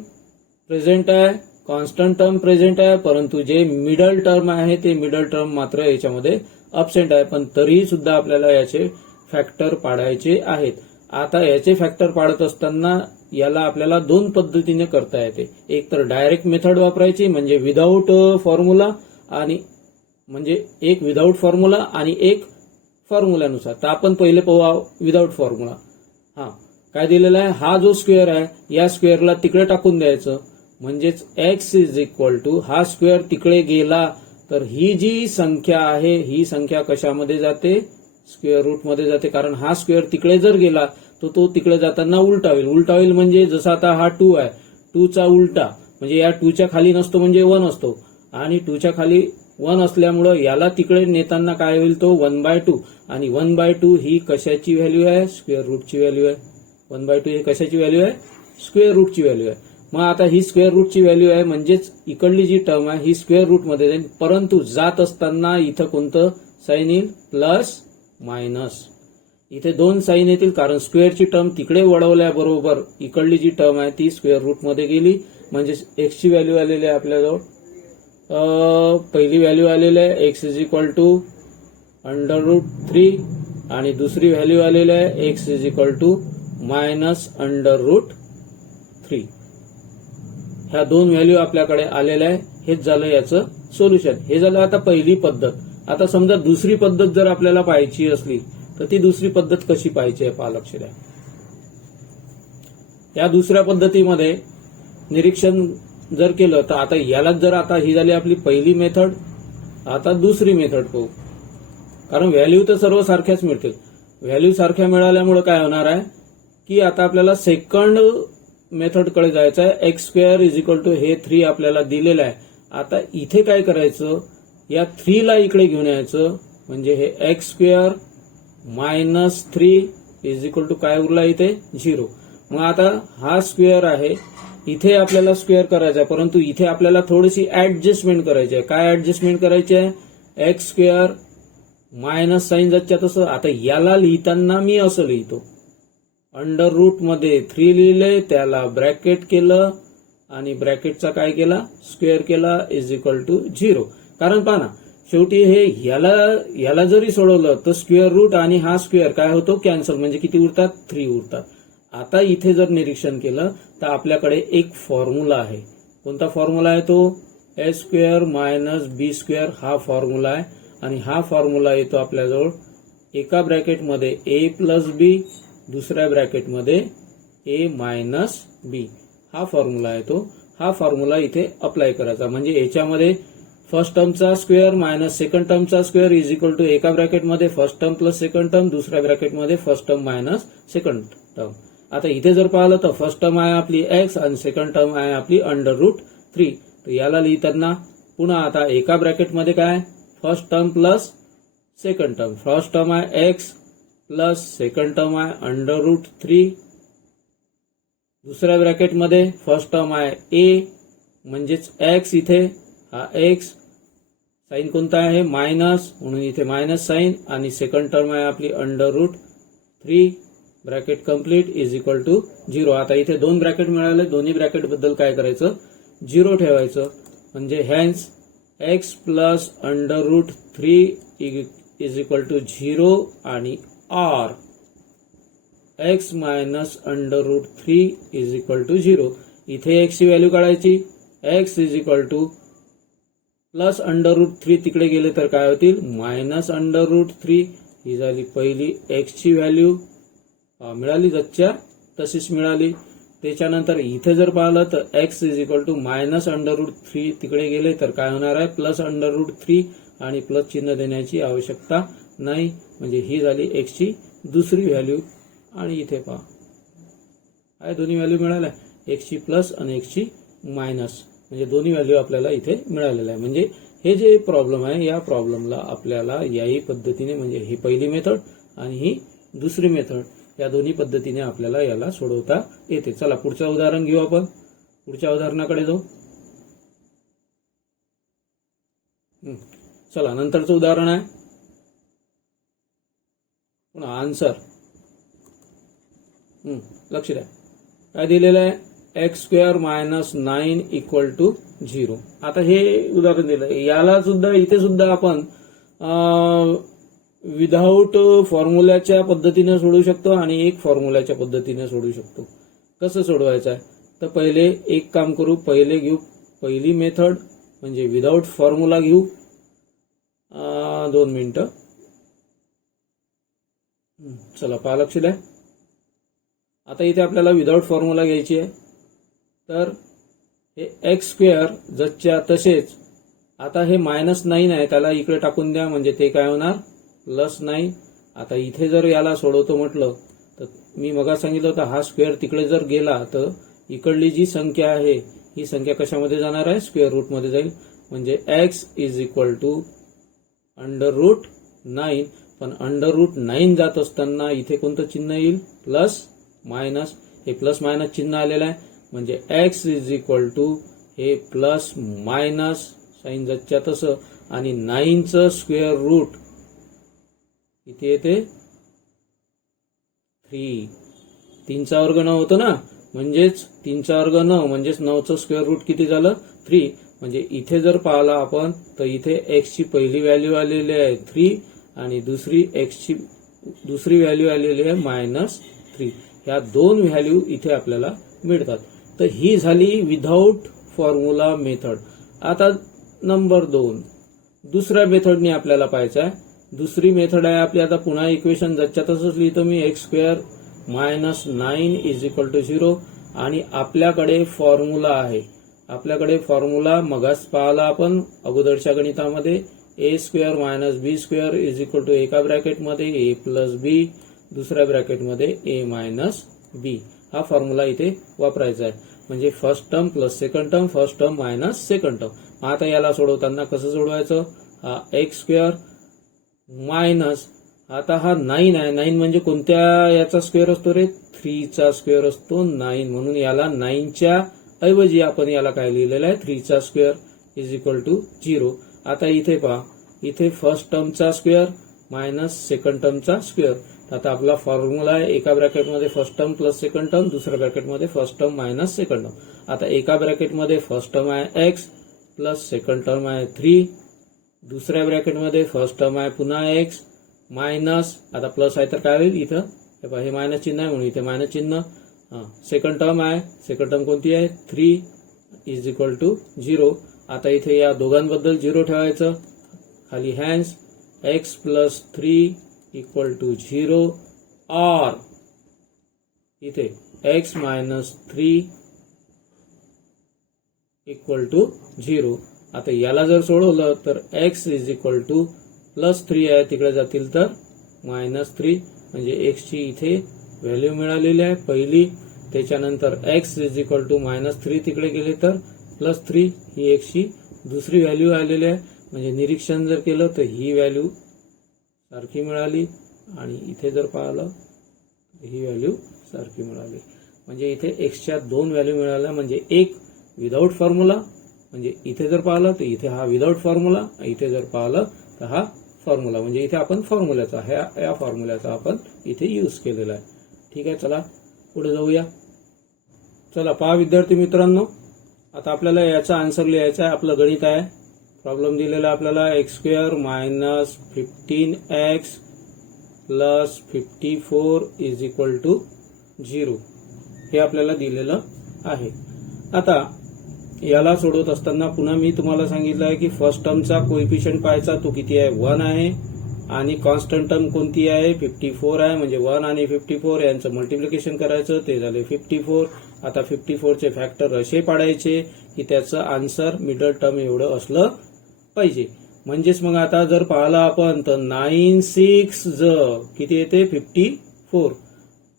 प्रेझेंट आहे, कॉन्स्टंट टर्म प्रेझेंट आहे, परंतु जे मिडल टर्म आहे ते मिडल टर्म मात्र याच्यामध्ये अबसेंट आहे. पण तरीही सुद्धा आपल्याला याचे फॅक्टर पाडायचे आहेत. आता याचे फॅक्टर पाडत असताना याला आपल्याला 2 पद्धतीने करता येते. एक तर डायरेक्ट मेथड वापरायची, म्हणजे विदाऊट फॉर्म्युला, आणि म्हणजे एक विदाऊट फॉर्म्युला आणि एक फॉर्म्युल्यानुसार. तर आपण पहिले पाहू विदाऊट फॉर्म्युला. काय दिलेला आहे, हा जो स्क्वेअर आहे या स्क्वेअरला तिकडे टाकून द्यायचं. म्हणजेच x इज इक्वल टू हा स्क्वेअर तिकडे गेला तर ही जी संख्या आहे ही संख्या कशामध्ये जाते, स्क्वेअर रूट मध्ये जाते. कारण हा स्क्वेअर तिकडे जर गेला तर तो तिकडे जाताना उलटा होईल. उलटा होईल म्हणजे जसं आता हा 2 आहे, 2 चा उलटा म्हणजे या 2 च्या खाली नसतो म्हणजे 1 असतो, आणि 2 च्या खाली 1 असल्यामुळं याला तिकडे नेताना काय होईल, तो 1/2. आणि 1/2 ही कशाची व्हॅल्यू आहे, स्क्वेअर रूटची व्हॅल्यू आहे. 1/2 ही कशाची व्हॅल्यू आहे, स्क्वेअर रूटची व्हॅल्यू आहे. मग आता ही स्क्वेअर रूटची व्हॅल्यू आहे, म्हणजेच इकडली जी टर्म आहे ही स्क्वेअर रूटमध्ये जाईल. परंतु जात असताना इथं कोणतं साईन येईल, प्लस मायनस. इथे 2 साईन येतील, कारण स्क्वेअरची टर्म तिकडे वळवल्याबरोबर इकडली जी टर्म आहे ती स्क्वेअर रूटमध्ये गेली. म्हणजे एक्सची व्हॅल्यू आलेली आहे आपल्याजवळ. पहिली व्हॅल्यू आलेली आहे एक्स इज इक्वल टू √3 आणि दुसरी व्हॅल्यू आलेली आहे x is equal to minus √3. ह्या 2 व्हॅल्यू आपल्याकडे आलेल्या आहे. हेच झालं याचं सोल्युशन. हे झालं आता पहिली पद्धत. आता समजा दुसरी पद्धत जर आपल्याला पाहायची असली तर ती दुसरी पद्धत कशी पाहायची आहे, पहा लक्ष द्या. या दुसऱ्या पद्धतीमध्ये निरीक्षण जर केलं तर आता यालाच जर आता ही झाली आपली पहिली मेथड, आता दुसरी मेथड पाहू. कारण व्हॅल्यू तर सर्व सारख्याच मिळतील. व्हॅल्यू सारख्या मिळाल्यामुळे काय होणार आहे की आता आपल्याला सेकंड मेथडकडे जायचं आहे. X square is equal to हे 3 आपल्याला दिलेलं आहे. आता इथे काय करायचं, या 3 ला इकडे घेऊन यायचं, म्हणजे हे x square minus 3 is equal to काय उरला इथे 0. मग आता हा स्क्वेअर आहे, इथे आपल्याला स्क्वेअर करायचा आहे, परंतु इथे आपल्याला थोडीशी ऍडजस्टमेंट करायची आहे. काय ऍडजस्टमेंट करायची आहे, एक्स स्क्वेअर मायनस साइन जच्या तसं. आता याला लिहिताना मी असं लिहितो, अंडर रूट मध्ये 3 लिहिले, त्याला ब्रॅकेट केलं आणि ब्रॅकेटचा काय केला, स्क्वेअर केला इज इक्वल टू 0. कारण पहा ना, शेवटी हे याला जरी सोडवलं तर स्क्वेअर रूट आणि हा स्क्वेअर काय होतो, कॅन्सल, म्हणजे किती उरतात, 3 उरतात. आता इथे जर निरीक्षण केलं तर आपल्याकडे एक फॉर्म्युला आहे. कोणता फॉर्म्युला आहे तो, ए स्क्वेअर मायनस बी स्क्वेअर हा फॉर्म्युला आहे. आणि हा फॉर्म्युला येतो आपल्याजवळ एका ब्रॅकेटमध्ये ए प्लस बी, दुसऱ्या ब्रॅकेटमध्ये ए मायनस बी, हा फॉर्म्युला येतो. हा फॉर्म्युला इथे अप्लाय करायचा, म्हणजे याच्यामध्ये फर्स्ट टर्मचा स्क्वेअर मायनस सेकंड टर्मचा स्क्वेअर इज इक्वल टू एका ब्रॅकेटमध्ये first term plus second term, दुसऱ्या ब्रॅकेटमध्ये first term minus second term. आता इथे जर पाहिलं तर फर्स्ट टर्म आहे आपली एक्स आणि सेकंड टर्म आहे आपली अंडर रूट 3. तर याला लिहिताना पुन्हा आता एका ब्रॅकेटमध्ये काय, first term plus second term, first term आहे एक्स प्लस सेकंड टर्म आहे अंडर रूट 3. दुसऱ्या ब्रॅकेटमध्ये फर्स्ट टर्म आहे ए म्हणजेच एक्स, इथे हा एक्स, साइन कोणता आहे मायनस, म्हणून इथे मायनस साइन, आणि सेकंड टर्म आहे आपली under root 3, bracket complete is equal to 0. आता इथे 2 ब्रॅकेट मिळाले, दोन्ही ब्रॅकेट बद्दल काय करायचं, 0 ठेवायचं, म्हणजे hence x plus under root 3 is equal to 0 आणि or x minus under root 3 is equal to 0. इथे एक्स ची व्हॅल्यू काढायची, x is equal to plus under root 3 तिकडे गेले तर काय होतील, मायनस अंडर रूट 3. ही झाली पहिली एक्स ची व्हॅल्यू, मिळाली जच्या तशीच मिळाली. त्याच्यानंतर इथे जर पाहिलं तर x is equal to minus under root 3 तिकडे गेले तर काय होणार आहे, प्लस अंडर रूट 3, आणि प्लस चिन्ह देण्याची आवश्यकता नाही, म्हणजे ही झाली एक्स ची दुसरी व्हॅल्यू. आणि इथे पहा काय दोन्ही व्हॅल्यू मिळाल्या, एक्स ची प्लस आणि एक्स ची मायनस, म्हणजे दोन्ही व्हॅल्यू आपल्याला इथे मिळालेल्या आहे. म्हणजे हे जे प्रॉब्लेम आहे, या प्रॉब्लेमला आपल्याला याही पद्धतीने, म्हणजे ही पहिली मेथड आणि ही दुसरी मेथड, या दोन्ही पद्धतीने आपल्याला याला सोडवता येते. चला पुढचं उदाहरण घेऊ आपण, पुढच्या उदाहरणाकडे जाऊ. चला नंतरचं उदाहरण आहे पुन्हा आन्सर. लक्ष द्या काय दिलेलं आहे, x square minus 9 equal to 0. आता हे उदाहरण दिलं, याला सुद्धा इथे सुद्धा आपण विदाऊट फॉर्म्युल्याच्या पद्धतीने सोडवू शकतो आणि एक फॉर्म्युल्याच्या पद्धतीने सोडवू शकतो. कसं सोडवायचं आहे, तर पहिले एक काम करू, पहिले घेऊ पहिली मेथड, म्हणजे विदाऊट फॉर्म्युला घेऊ. 2 मिनिटं, चला पहा, लक्ष द्या. आता इथे आपल्याला विदाऊट फॉर्म्युला घ्यायची आहे, तर हे एक्स स्क्वेअर जसच्या तसेच, आता हे मायनस 9 आहे त्याला इकडे टाकून द्या, म्हणजे ते काय होणार, प्लस 9. आता इथे जर याला सोडवतो म्हटलं तर मी मगा सांगितलं होतं, हा स्क्वेअर तिकडे जर गेला तर इकडली जी संख्या आहे ही संख्या कशामध्ये जाणार आहे, स्क्वेअर रूट मध्ये जाईल, म्हणजे x is equal to under root 9. पण अंडर रूट 9 जात असताना इथे कोणतं चिन्ह येईल, प्लस मायनस. हे प्लस मायनस चिन्ह आलेलं आहे, म्हणजे एक्स इज इक्वल टू हे प्लस मायनस साइन जच्या तसं, आणि 9चं स्क्वेअर रूट इथे येते 3. 3चा वर्ग 9 होतो ना, म्हणजेच 3चा वर्ग 9 म्हणजेच 9चं स्क्वेअर रूट किती झालं, 3. म्हणजे इथे जर पाहिला आपण तर इथे एक्स ची पहिली व्हॅल्यू आलेली आहे 3 आणि दुसरी एक्स ची दुसरी व्हॅल्यू आलेली आहे मायनस 3. ह्या 2 व्हॅल्यू इथे आपल्याला मिळतात. तर ही झाली विदाऊट फॉर्म्युला मेथड. आता नंबर 2 दुसऱ्या मेथडने आपल्याला पाहायचं आहे. दुसरी मेथड आहे आपली, आता पुन्हा इक्वेशन जच्या तसंच लिहितो मी, x square minus 9 is equal to 0. आणि आपल्याकडे फॉर्म्युला आहे. आपल्याकडे फॉर्म्युला मगाच पाहिला आपण अगोदरच्या गणितामध्ये, a square minus b square is equal to एका ब्रॅकेटमध्ये ए प्लस बी, दुसऱ्या ब्रॅकेटमध्ये ए मायनस बी. हा फॉर्म्युला इथे वापरायचा आहे. म्हणजे first term plus second term, first term minus second term. आता याला सोडवताना कसं सोडवायचं, हा एक्स स्क्वेअर मायनस, आता हा 9 आहे. 9 म्हणजे कोणत्या याचा स्क्वेअर असतो रे, 3 चा स्क्वेअर असतो 9. म्हणून याला 9 च्या ऐवजी आपण याला काय लिहिलेलं आहे, 3 चा स्क्वेअर इज इक्वल टू 0. आता इथे पहा, इथे फर्स्ट टर्मचा स्क्वेअर मायनस सेकंड टर्मचा स्क्वेअर. आता आपला फॉर्म्युला आहे एका ब्रॅकेटमध्ये first term plus second term, दुसऱ्या ब्रॅकेटमध्ये first term minus second term. आता एका ब्रॅकेटमध्ये फर्स्ट टर्म आहे एक्स प्लस सेकंड टर्म आहे 3, दुसऱ्या ब्रॅकेटमध्ये फर्स्ट टर्म आहे पुन्हा एक्स मायनस, आता प्लस आहे तर काय होईल इथं, हे मायनस चिन्ह आहे म्हणून इथे मायनस चिन्ह. सेकंड टर्म आहे, सेकंड टर्म कोणती आहे 3 इज इक्वल टू 0. आता इथे या दोघांबद्दल 0 ठेवायचं, खाली hence, x plus 3 equal to 0 और इथे एक्स मायनस 3 इक्वल टू 0. आता याला जर सोडवलं तर x is equal to plus 3 आहे, तिकडे जातील तर मायनस 3, म्हणजे एक्सची इथे व्हॅल्यू मिळालेली आहे पहिली. त्याच्यानंतर x is equal to minus 3 तिकडे गेले तर प्लस 3, ही एक्सची दुसरी व्हॅल्यू आलेली आहे. म्हणजे निरीक्षण जर केलं तर ही व्हॅल्यू सारखी मिळाली आणि इथे जर पाहिलं ही व्हॅल्यू सारखी मिळाली. म्हणजे इथे एक्सच्या 2 व्हॅल्यू मिळाल्या, म्हणजे एक विदाऊट फॉर्म्युला, म्हणजे इथे जर पाहिलं तर इथे हा विदाऊट फॉर्म्युला, इथे जर पाहिलं तर हा फॉर्म्युला. म्हणजे इथे आपण फॉर्म्युल्याचा, या फॉर्म्युल्याचा आपण इथे यूज केलेला आहे. ठीक आहे, चला पुढे जाऊया. चला पहा विद्यार्थी मित्रांनो, आता आपल्याला याचा आन्सर लिहायचा आहे. आपलं गणित आहे, प्रॉब्लेम दिलेला आपल्याला x square minus 15x plus 54 is equal to 0, हे आपल्याला दिलेलं आहे. आता याला सोडवत असताना पुन्हा मी तुम्हाला सांगितलं आहे की फर्स्ट टर्मचा कोएफिशियंट पाहायचा, तो किती आहे 1 आहे, आणि कॉन्स्टंट टर्म कोणती आहे 54 आहे. म्हणजे 1 आणि 54 यांचं मल्टिप्लिकेशन करायचं, ते झाले 54. आता 54 चे फॅक्टर असे पाडायचे की त्याचं आन्सर मिडल टर्म एवढं असलं पाहिजे. म्हणजेच मग आता जर पाहिलं आपण तर 9 6 किती येते 54.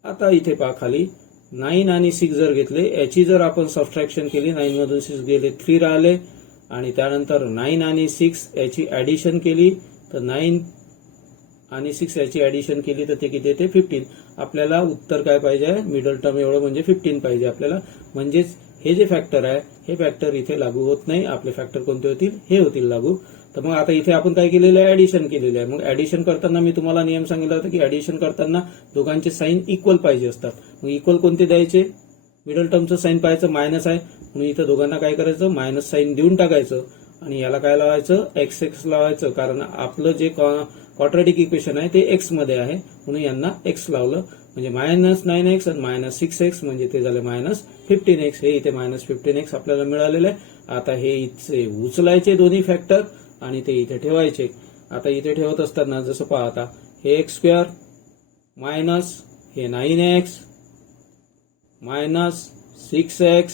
आता इथे पहा खाली 9 आणि 6 जर घेतले, याची जर आपण सबट्रॅक्शन केली, 9 मधून 6 गेले 3 राहिले, आणि त्यानंतर 9 आणि 6 याची ऍडिशन केली तर 9 आणि 6 याची ऍडिशन केली तर ते किती येते 15. आपल्याला उत्तर काय पाहिजे, मिडल टर्म एवढं म्हणजे 15 पाहिजे आपल्याला. म्हणजेच हे जे फॅक्टर आहे हे फॅक्टर इथे लागू होत नाही, आपले फॅक्टर कोणते होतील, हे होतील लागू. तर मग आता इथे आपण काय केलेलं आहे, ऍडिशन केलेलं आहे. मग ऍडिशन करताना मी तुम्हाला नियम सांगितला होता की ऍडिशन करताना दोघांचे साईन इक्वल पाहिजे असतात. मग इक्वल कोणते द्यायचे, मिडल टर्मचं साईन पाहायचं, मायनस आहे म्हणून इथं दोघांना काय करायचं, मायनस साईन देऊन टाकायचं, आणि याला काय लावायचं, एक्स एक्स लावायचं. कारण आपलं जे क्वाड्रॅटिक इक्वेशन आहे ते एक्स मध्ये आहे, म्हणून यांना एक्स लावलं. म्हणजे मायनस 9x आणि मायनस 6x, म्हणजे ते झाले मायनस 15x. हे इथे मायनस 15x आपल्याला मिळालेलं आहे. आता हे इथे उचलायचे दोन्ही फॅक्टर आणि ते इथे ठेवायचे. आता इथे ठेवत असताना जसं पहा, आता हे एक्स स्क्वेअर मायनस हे 9x मायनस 6x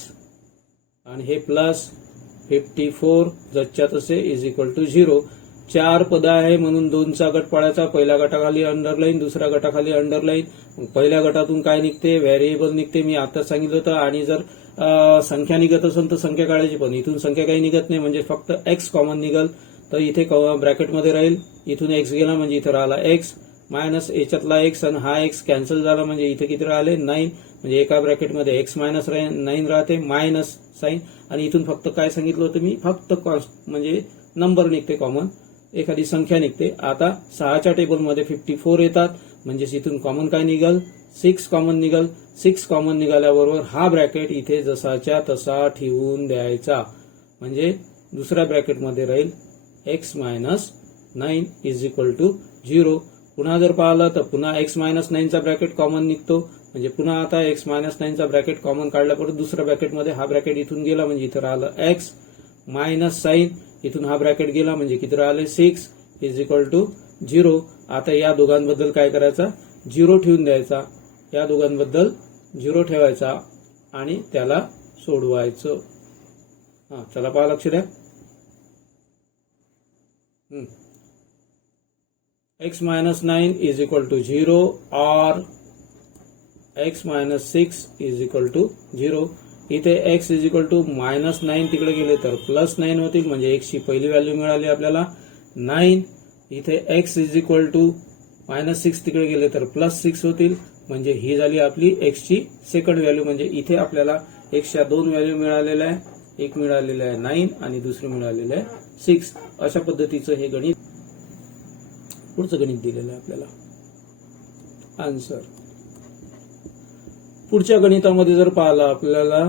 आणि हे प्लस 54 जसच्या तसे इज इक्वल टू 0. 4 पद आहे म्हणून 2चा गट पाडायचा. पहिल्या गटाखाली अंडरलाईन, दुसऱ्या गटाखाली अंडरलाईन. पहिल्या गटातून काय निघते, व्हेरिएबल निघते, मी आता सांगितलं होतं. आणि जर संख्या निघत असेल तर संख्या काढायची, पण इथून संख्या काही निघत नाही, म्हणजे फक्त एक्स कॉमन निघल. तर इथे ब्रॅकेटमध्ये राहील, इथून एक्स गेला म्हणजे इथे राहिला एक्स मायनस याच्यातला एक्स, आणि हा एक्स कॅन्सल झाला म्हणजे इथे किती राहिले 9. म्हणजे एका ब्रॅकेटमध्ये एक्स मायनस 9 राहते, मायनस साईन, आणि इथून फक्त काय सांगितलं होतं मी, फक्त म्हणजे नंबर निघते कॉमन, एखादी संख्या निघते. आता 6च्या टेबलमध्ये 54 येतात, म्हणजेच इथून कॉमन काय निघल, 6 कॉमन निघल. 6 कॉमन निघाल्याबरोबर हा ब्रॅकेट इथे जसाच्या तसा ठेवून द्यायचा, म्हणजे दुसऱ्या ब्रॅकेटमध्ये राहील x minus 9 is equal to 0. पुन्हा जर पाहिलं तर पुन्हा एक्स मायनस 9चा ब्रॅकेट कॉमन निघतो, म्हणजे पुन्हा आता एक्स मायनस 9चा ब्रॅकेट कॉमन काढल्यावर दुसऱ्या ब्रॅकेटमध्ये हा ब्रॅकेट इथून गेला म्हणजे इथं राहिलं एक्स मायनस साईन, इथून हा ब्रॅकेट गेला म्हणजे किती राहिले 6 इज इक्वल टू 0. आता या दोघांबद्दल काय करायचा, 0 ठेवून द्यायचा, या दोघांबद्दल 0 ठेवायचा. आणि त्याला सोडवायचं. चला पहा, लक्ष द्या. x minus 9 is equal to 0 or x minus 6 is equal to 0. इथे x is equal to -9 तिकडे गेले तर +9 होतील, म्हणजे x ची पहिली व्हॅल्यू मिळाली आपल्याला 9. इथे x is equal to -6 तिकडे गेले तर +6 होतील, म्हणजे ही झाली आपली x ची सेकंड व्हॅल्यू. म्हणजे इथे आपल्याला x च्या दोन व्हॅल्यू मिळालेल्या आहे, एक मिळालेलं आहे 9 आणि दुसरी मिळालेलं आहे 6. अशा पद्धतीचं हे गणित, पुढचं गणित दिलेलं आहे आपल्याला. आन्सर पुढच्या गणितामध्ये जर पाहिलं आपल्याला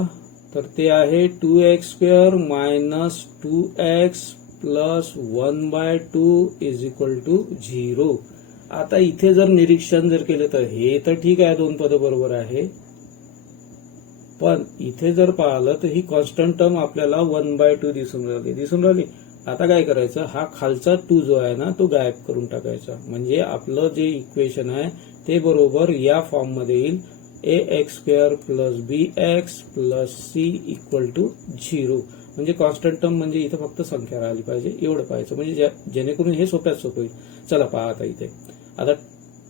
तर ते आहे 2x² minus 2x plus 1/2 is equal to 0. आता इथे जर निरीक्षण जर केलं तर हे तर ठीक आहे, दोन पद बरोबर आहे, पण इथे जर पाहिलं तर ही कॉन्स्टंट टर्म आपल्याला 1/2 दिसून राहिली. आता काय करायचं, हा खालचा 2 जो आहे ना तो गायब करून टाकायचा. म्हणजे आपलं जे इक्वेशन आहे ते बरोबर या फॉर्म मध्ये येईल, ax² plus bx plus c equal to 0. म्हणजे कॉन्स्टंट टर्म म्हणजे इथे फक्त संख्या राहिली पाहिजे, एवढं पाहायचं, म्हणजे जेणेकरून हे सोप्यात सोपं होईल. चला पहा आता इथे, आता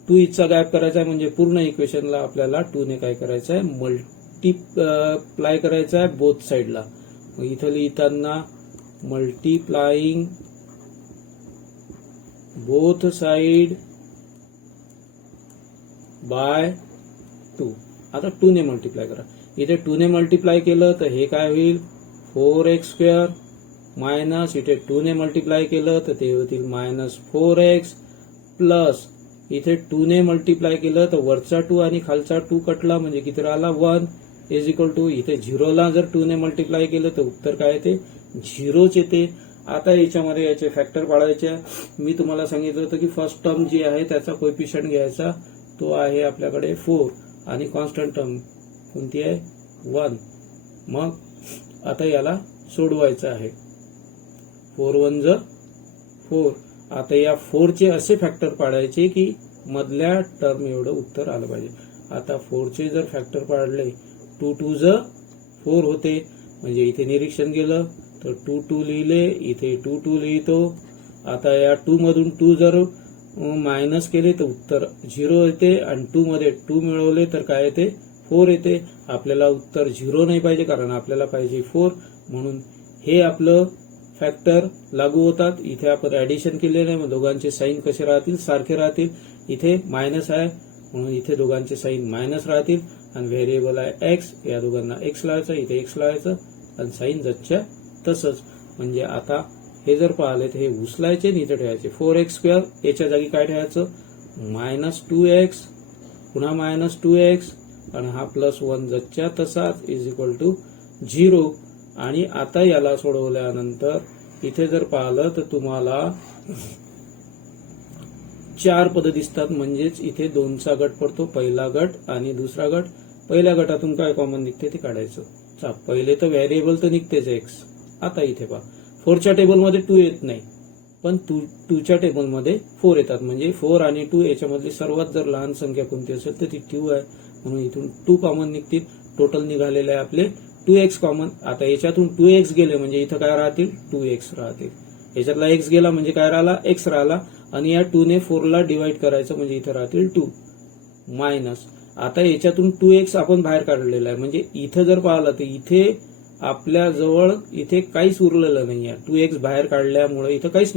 2 इथचा गायब करायचा आहे, म्हणजे पूर्ण इक्वेशनला आपल्याला 2 ने काय करायचं आहे, मल्टिप्लाय करायचं आहे बोथ साइडला. मग इथं लिहिताना मल्टिप्लाइंग बोथ साइड बाय 2. आता 2 ने मल्टिप्लाय करा. इथे 2 ने मल्टिप्लाय केलं तर हे काय होईल, 4x² मायनस इथे 2 ने मल्टिप्लाय केलं तर ते होतील -4x प्लस इथे 2 ने मल्टिप्लाय केलं तर वरचा 2 आणि खालचा 2 कटला, म्हणजे किती राहिला 1 इज इक्वल टू, इथे 0 ला जर 2 ने मल्टिप्लाय केलं तर उत्तर काय येते, 0च येते. आता याच्यामध्ये याचे फॅक्टर पाडायचे. मी तुम्हाला सांगितलं होतं की फर्स्ट टर्म जी आहे त्याचा कोएफिशियंट घ्यायचा, तो आहे आपल्याकडे 4 आणि कॉन्स्टंट टर्म कोणती आहे 1. मग आता याला सोडवायचं आहे. 4 1 ज 4. आता या 4 चे असे फॅक्टर पाडायचे की मधल्या टर्म एवढं उत्तर आलं पाहिजे. आता 4 चे जर फॅक्टर पाडले 2 2 ज 4 होते, म्हणजे इथे निरीक्षण केलं तर 2 2 लिहिले, इथे 2 2 लिहितो. आता या 2 मधून 2 जर मायनस केले तर उत्तर 0 येते, आणि 2 मध्ये 2 मिळवले तर काय येते, 4 येते. आपल्याला उत्तर 0 नाही पाहिजे, कारण आपल्याला पाहिजे 4, म्हणून हे आपलं फॅक्टर लागू होतात. इथे आपण ऍडिशन केलेलं आहे, मग दोघांचे साईन कसे राहतील, सारखे राहतील. इथे मायनस आहे म्हणून इथे दोघांचे साईन मायनस राहतील, आणि व्हेरिएबल आहे x, या दोघांना x लावायचं, इथे x लावायचं, आणि साईन जसच्या तसंच. म्हणजे आता हे जर पाहिले तर हे उचलायचे आणि इथे ठेवायचे. 4x² याच्या जागी काय ठेवायचं, -2x पुन्हा -2x, आणि हा +1 जसच्या तसाच इज इक्वल टू 0. आणि आता याला सोडवल्यानंतर इथे जर पाहिलं तर तुम्हाला 4 पद दिसतात, म्हणजेच इथे 2चा गट पडतो, पहिला गट आणि दुसरा गट. पहिल्या गटातून काय कॉमन निघते ते काढायचं. पहिले तर व्हेरिएबल तर निघतेच x. आता इथे पहा 4च्या टेबलमध्ये 2 येत नाही, पण 2च्या टेबलमध्ये 4 येतात, म्हणजे 4 आणि 2 याच्यामधली सर्वात जर लहान संख्या कोणती असेल तर ती 2 आहे, म्हणून इथून 2 कॉमन निघतील. टोटल निघालेले आहे आपले 2x कॉमन. आता याच्यातून 2x गेले म्हणजे इथं काय राहतील, 2x राहतील. याच्यातला x गेला म्हणजे काय राहिला, x राहिला, आणि या 2 ने 4 ला डिवाइड करायचं म्हणजे इथं राहतील 2 मायनस. आता याच्यातून 2x आपण बाहेर काढलेला आहे, म्हणजे इथं जर पाहिलं तर इथे आपल्या जवळ इथे काहीच उरलेलं नाहीये. 2x बाहेर काढल्यामुळे इथं काहीच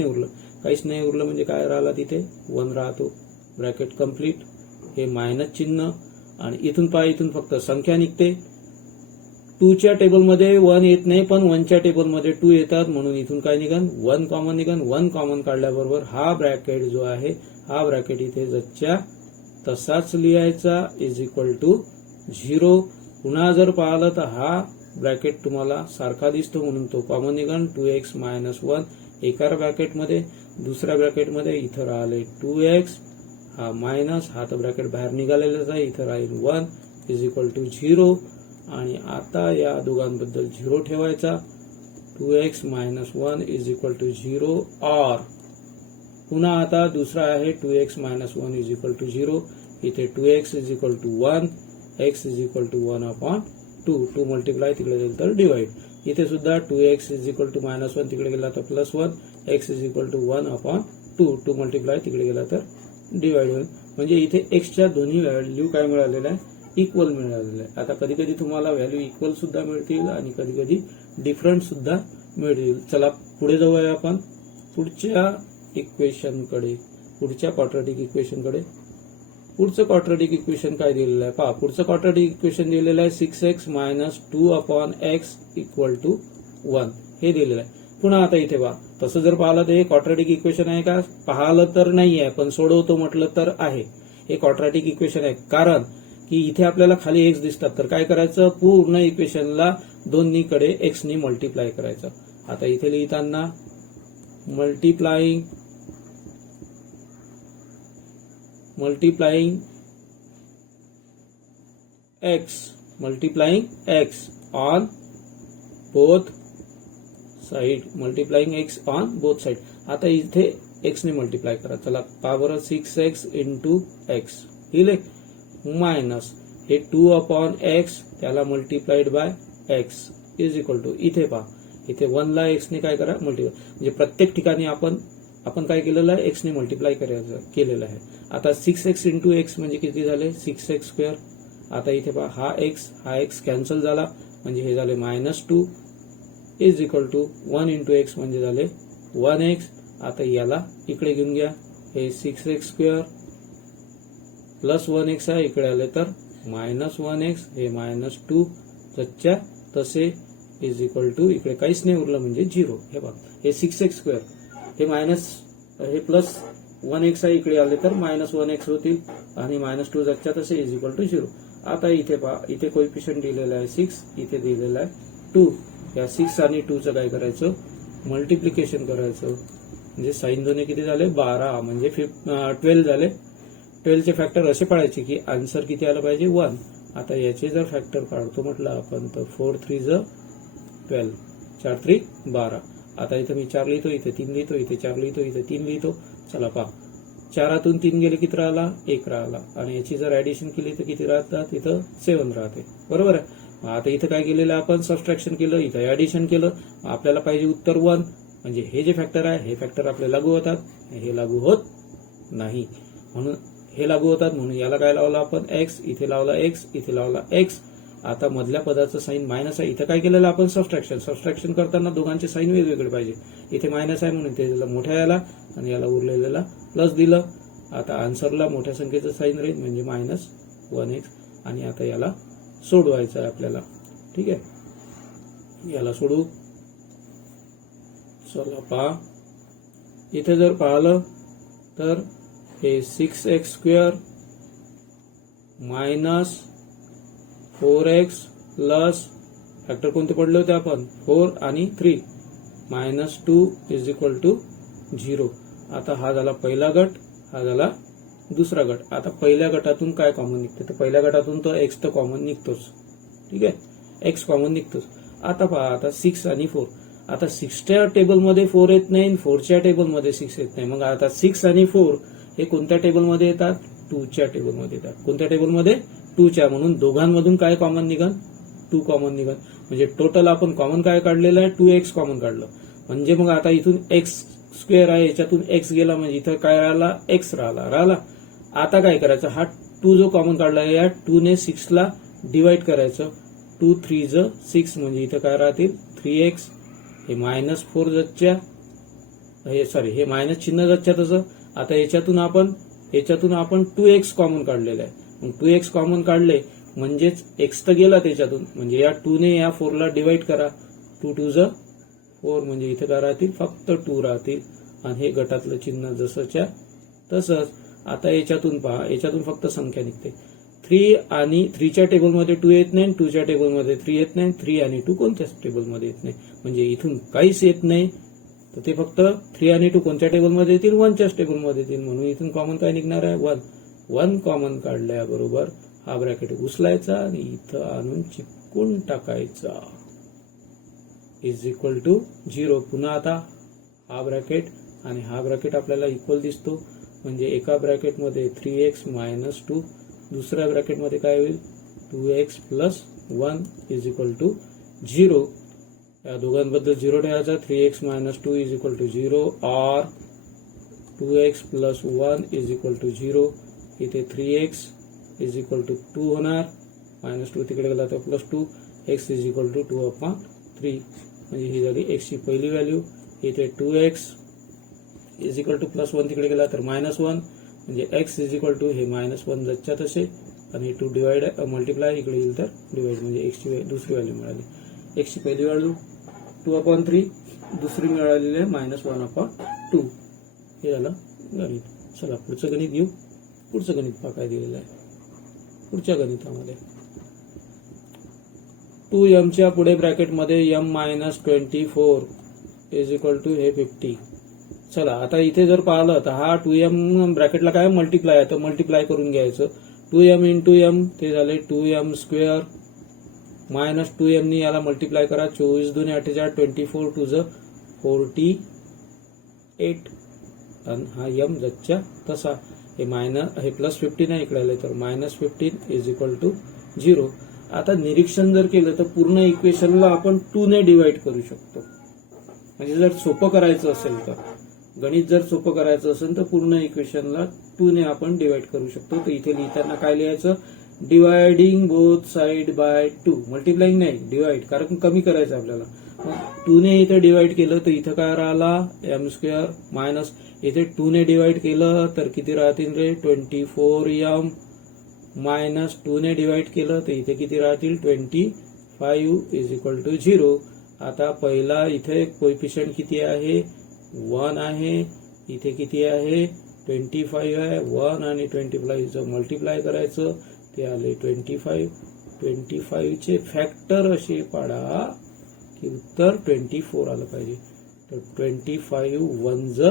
नाही उरलं, म्हणजे काय राहिला तिथे 1 राहतो. Bracket complete. हे मायनस चिन्ह, आणि इथून इथून फक्त संख्या निघते. 2च्या टेबलमध्ये 1 येत नाही, पण 1च्या टेबलमध्ये 2 येतात, म्हणून इथून काय निघन, 1 कॉमन निघन. 1 कॉमन काढल्याबरोबर हा ब्रॅकेट जो आहे, हा ब्रॅकेट इथे जसच्या तसाच लिहायचा इज इक्वल टू 0. पुन्हा जर पाहिलं तर हा ब्रॅकेट तुम्हाला सारखा दिसतो, म्हणून तो कॉमन निघन. 2x - 1 एका ब्रॅकेटमध्ये, दुसऱ्या ब्रॅकेटमध्ये इथं राहिले 2x, हा मायनस, हा तर ब्रॅकेट बाहेर निघालेलाच आहे, इथं राहील 1 इज इक्वल टू 0. आणि आता या दोघांबद्दल 0 ठेवायचा. 2x - 1 is equal to 0 or पुन्हा आता दुसरा आहे 2x - 1 इज इक्वल टू 0. इथे 2x is equal to 1, x is equal to 1/2. Two multiply तिकडे जाईल तर डिवाइड. इथे सुद्धा 2x इज इक्वल टू -1 तिकडे गेला तर +1, x is equal to 1/2 two multiply तिकडे गेला तर डिवाइड होईल. म्हणजे इथे एक्सच्या दोन्ही व्हॅल्यू काय मिळालेल्या आहे, इक्वल मिळालेलं आहे. आता कधी कधी तुम्हाला व्हॅल्यू इक्वल सुद्धा मिळतील आणि कधी कधी डिफरंट सुद्धा मिळतील. चला पुढे जाऊया आपण पुढच्या इक्वेशनकडे, पुढच्या क्वाड्रॅटिक इक्वेशनकडे. पुढचं क्वाड्रॅटिक इक्वेशन काय दिलेलं आहे पहा. पुढचं क्वाड्रॅटिक इक्वेशन दिलेलं आहे 6x - 2/x = 1 हे दिलेलं आहे. पुन्हा आता इथे पहा, तसं जर पाहिलं तर हे क्वाड्रॅटिक इक्वेशन आहे का, पाहिलं तर नाही आहे, पण सोडवतो म्हटलं तर आहे. हे क्वाड्रॅटिक इक्वेशन आहे कारण की इथे आपल्याला खाली एक्स दिसतात. तर काय करायचं, पूर्ण इक्वेशनला दोन्हीकडे एक्स नी मल्टिप्लाय करायचं. आता इथे लिहिताना multiplying x on both side, आता इथे x ने मल्टिप्लाय करा. चला पॉवर 6x इंटू एक्स लिहिले मायनस हे 2/x त्याला multiplied by x is equal to, इथे पहा इथे 1 ला x ने काय करा मल्टिप्लाय, म्हणजे प्रत्येक ठिकाणी आपण काय केलेलं आहे, x ने मल्टिप्लाय केलेलं आहे. आता 6x इंटू एक्स म्हणजे किती झाले 6x². आता इथे पहा हा x कॅन्सल झाला म्हणजे हे झाले -2 is equal to 1 into x म्हणजे झाले 1x. आता याला इकडे घेऊन घ्या, हे 6x² प्लस 1x आहे, इकडे आले तर -1x, हे -2 जसच्या तसे इज इक्वल टू, इकडे काहीच नाही उरलं म्हणजे 0. हे बघा हे 6x² हे प्लस 1x आहे, इकडे आले तर -1x होतील आणि -2 जसच्या तसे इज इक्वल टू 0. आता इथे पहा, इथे कोएफिशियंट दिलेला आहे 6, इथे दिलेला आहे 2. या 6 आणि 2चं काय करायचं, मल्टिप्लिकेशन करायचं. म्हणजे साइन दोन्ही किती झाले 12 म्हणजे 12 झाले. 12 चे फॅक्टर असे पाडायचे की आन्सर किती आलं पाहिजे 1. आता याचे जर फॅक्टर काढतो म्हटलं आपण तर 4 3 12, 4 3 12. आता इथे मी 4 लिहितो, इथे 3 लिहितो, इथे 4 लिहितो, इथे 3 लिहितो. चला पहा 4 3 गेले किती राहिला 1 राहिला, आणि याची जर ऍडिशन केली तर किती राहतात, इथं 7 राहते. बरोबर आहे. आता इथं काय केलेलं आपण सबट्रॅक्शन केलं, इथं ऍडिशन केलं, आपल्याला पाहिजे उत्तर 1. म्हणजे हे जे फॅक्टर आहे हे फॅक्टर आपले लागू होतात, हे लागू होत नाही, म्हणून हे लागू होतात. म्हणून याला काय लावलं आपण x, इथे लावला x, इथे लावला x. आता मधल्या पदाचं साइन मायनस आहे, इथं काय केलेलं आपण सबट्रॅक्शन करताना दोघांचे साइन वेगवेगळे पाहिजे. इथे मायनस आहे म्हणून ते मोठ्या याला आणि याला उरलेल्याला प्लस दिलं. आता आन्सरला मोठ्या संख्येचं साइन राहील म्हणजे -1x. आणि आता याला सोडवायचं आहे आपल्याला. ठीक आहे, याला सोडू. चला पहा, इथे जर पाहिलं तर हे 6x² minus 4x plus factor कोणते पडले होते आपण 4 आणि 3 -2 इज इक्वल टू 0. आता हा झाला पहिला गट, हा झाला दुसरा गट. आता पहिल्या गटातून काय कॉमन निघते, तर पहिल्या गटातून तर x तर कॉमन निघतोच. ठीक आहे, x कॉमन निघतोच. आता पहा, आता 6 आणि 4, आता 6च्या टेबलमध्ये 4 येत नाही, 4च्या टेबलमध्ये 6 येत नाही. मग आता 6 आणि 4 हे कोणत्या टेबलमध्ये येतात, 2च्या टेबलमध्ये येतात. कोणत्या टेबलमध्ये, 2च्या. म्हणून दोघांमधून काय कॉमन निघन, 2 कॉमन निघन. म्हणजे टोटल आपण कॉमन काय काढलेलं आहे, 2x कॉमन काढलं. म्हणजे मग आता इथून x² आहे, याच्यातून x गेला म्हणजे इथं काय राहिला, x राहिला. आता काय करायचं, हा 2 जो कॉमन काढला या 2 ने 6 ला डिवाइड करायचं. 2 3 6 म्हणजे इथं काय राहतील 3x. हे -4 जच्या हे मायनस चिन्ह जच्या तसं. आता याच्यातून आपण 2x कॉमन काढलेलं आहे. मग 2x कॉमन काढले म्हणजेच x तर गेला त्याच्यातून, म्हणजे या 2 ने या 4 ला डिवाइड करा. 2 2 4 म्हणजे इथे काय राहतील, फक्त 2 राहतील. आणि हे गटातलं चिन्ह जसंच्या तसंच. आता याच्यातून पहा, याच्यातून फक्त संख्या निघते. 3 आणि 3च्या टेबलमध्ये 2 येत नाही, 2च्या टेबलमध्ये 3 येत नाही. 3 आणि 2 कोणत्याच टेबलमध्ये येत नाही, म्हणजे इथून काहीच येत नाही. तर ते फक्त 3 आणि 2 कोणत्या टेबलमध्ये येतील, 1च्याच टेबलमध्ये येतील. म्हणून इथून कॉमन काय निघणार आहे, 1 कॉमन काढल्याबरोबर हा ब्रॅकेट उचलायचा आणि इथं आणून चिपकून टाकायचा इज इक्वल टू 0. पुन्हा आता हा ब्रॅकेट आणि हा ब्रॅकेट आपल्याला इक्वल दिसतो. म्हणजे एका ब्रॅकेटमध्ये 3x - 2, दुसऱ्या ब्रॅकेटमध्ये काय होईल 2x + 1 इज इक्वल टू 0. या दोघांबद्दल 0 ठेवायचा. 3x minus 2 is equal to 0 or 2x plus 1 is equal to 0. इथे 3x इज इक्वल टू 2 होणार. मायनस 2 तिकडे गेला तर plus 2. x is equal to 2/3. म्हणजे ही झाली x ची पहिली व्हॅल्यू. इथे 2x is equal to plus 1 तिकडे गेला तर मायनस 1. म्हणजे x इज इक्वल टू हे मायनस 1 जच्च्या तसे आणि 2 डिवाइड मल्टिप्लाय इकडे येईल तर डिवाइड म्हणजे x ची दुसरी व्हॅल्यू मिळाली. x ची पहिली व्हॅल्यू 2/3, दुसरी मिळालेली आहे -1/2. हे झालं गणित. चला पुढचं गणित घेऊ. पुढचं गणित पहा काय दिलेलं आहे. पुढच्या गणितामध्ये 2m च्या पुढे ब्रॅकेटमध्ये m-24 इज इक्वल टू हे 50. चला आता इथे जर पाहिलं तर हा 2m ब्रॅकेटला काय मल्टिप्लाय आहे तर मल्टिप्लाय करून घ्यायचं. 2m इंटू m ते झाले 2m स्क्वेअर मायनस 2m नी याला मल्टिप्लाय करा. 24 2 48 24 टू ज 48 आणि हा m जच्च्या तसा. हे प्लस 15 आहे इकडे आले तर -15 इज इक्वल टू 0. आता निरीक्षण जर केलं तर पूर्ण इक्वेशनला आपण 2 ने डिवाइड करू शकतो. म्हणजे जर सोपं करायचं असेल तर गणित जर सोपं करायचं असेल तर पूर्ण इक्वेशनला 2 ने आपण डिवाइड करू शकतो. तर इथे लिहिताना काय लिहायचं. Dividing both side by 2. Multiplying नाही डिवाइड कारण कमी करायचं आपल्याला. मग 2 ने इथे डिवाइड केलं तर इथं काय राहिला m² मायनस इथे 2 ने डिवाइड केलं तर किती राहतील रे 24m मायनस 2 ने डिवाइड केलं तर इथे किती राहतील 25 इज इक्वल टू 0. आता पहिला इथे कोएफिशियंट किती आहे 1 आहे. इथे किती आहे 25 आहे. 1 आणि 25 मल्टिप्लाय करायचं ते आले 25. 25 चे फॅक्टर असे पाडा की उत्तर 24 आलं पाहिजे. तर 25 1 ज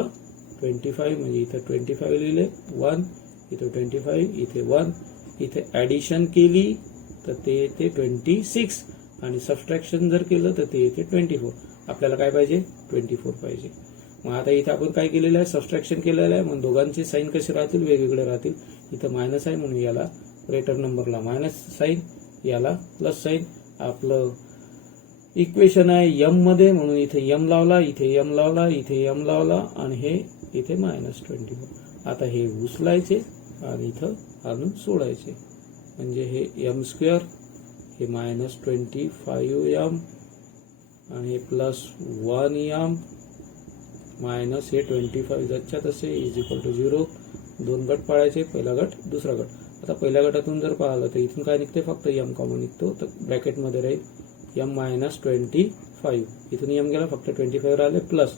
25 म्हणजे इथे 25 लिहिले 1 इथे 25 इथे 1 इथे ऍडिशन केली तर ते येते 26 आणि सबट्रॅक्शन जर केलं तर ते येते 24. आपल्याला काय पाहिजे 24 पाहिजे. मग आता इथे आपण काय केलेलं आहे सबट्रॅक्शन केलेलं आहे. मग दोघांचे साईन कसे राहतील वेगवेगळे राहतील. इथं मायनस आहे म्हणून याला ग्रेटर नंबरला मायनस साईन याला प्लस साईन. आपलं इक्वेशन आहे m मध्ये म्हणून इथे m लावला इथे m लावला इथे m लावला आणि हे इथे -24. आता हे उचलायचे आणि इथं आणून सोडायचे म्हणजे हे m² हे -25m आणि हे प्लस 1m मायनस हे 25 जच्च्या तसे इज इक्वल टू 0. 2 गट पाडायचे पहिला गट दुसरा गट. आता पहिल्या गटातून जर पाहिलं तर इथून काय निघते फक्त m कॉमन निघतो तर ब्रॅकेटमध्ये राहील m-25. इथून m गेला फक्त 25 राहिले प्लस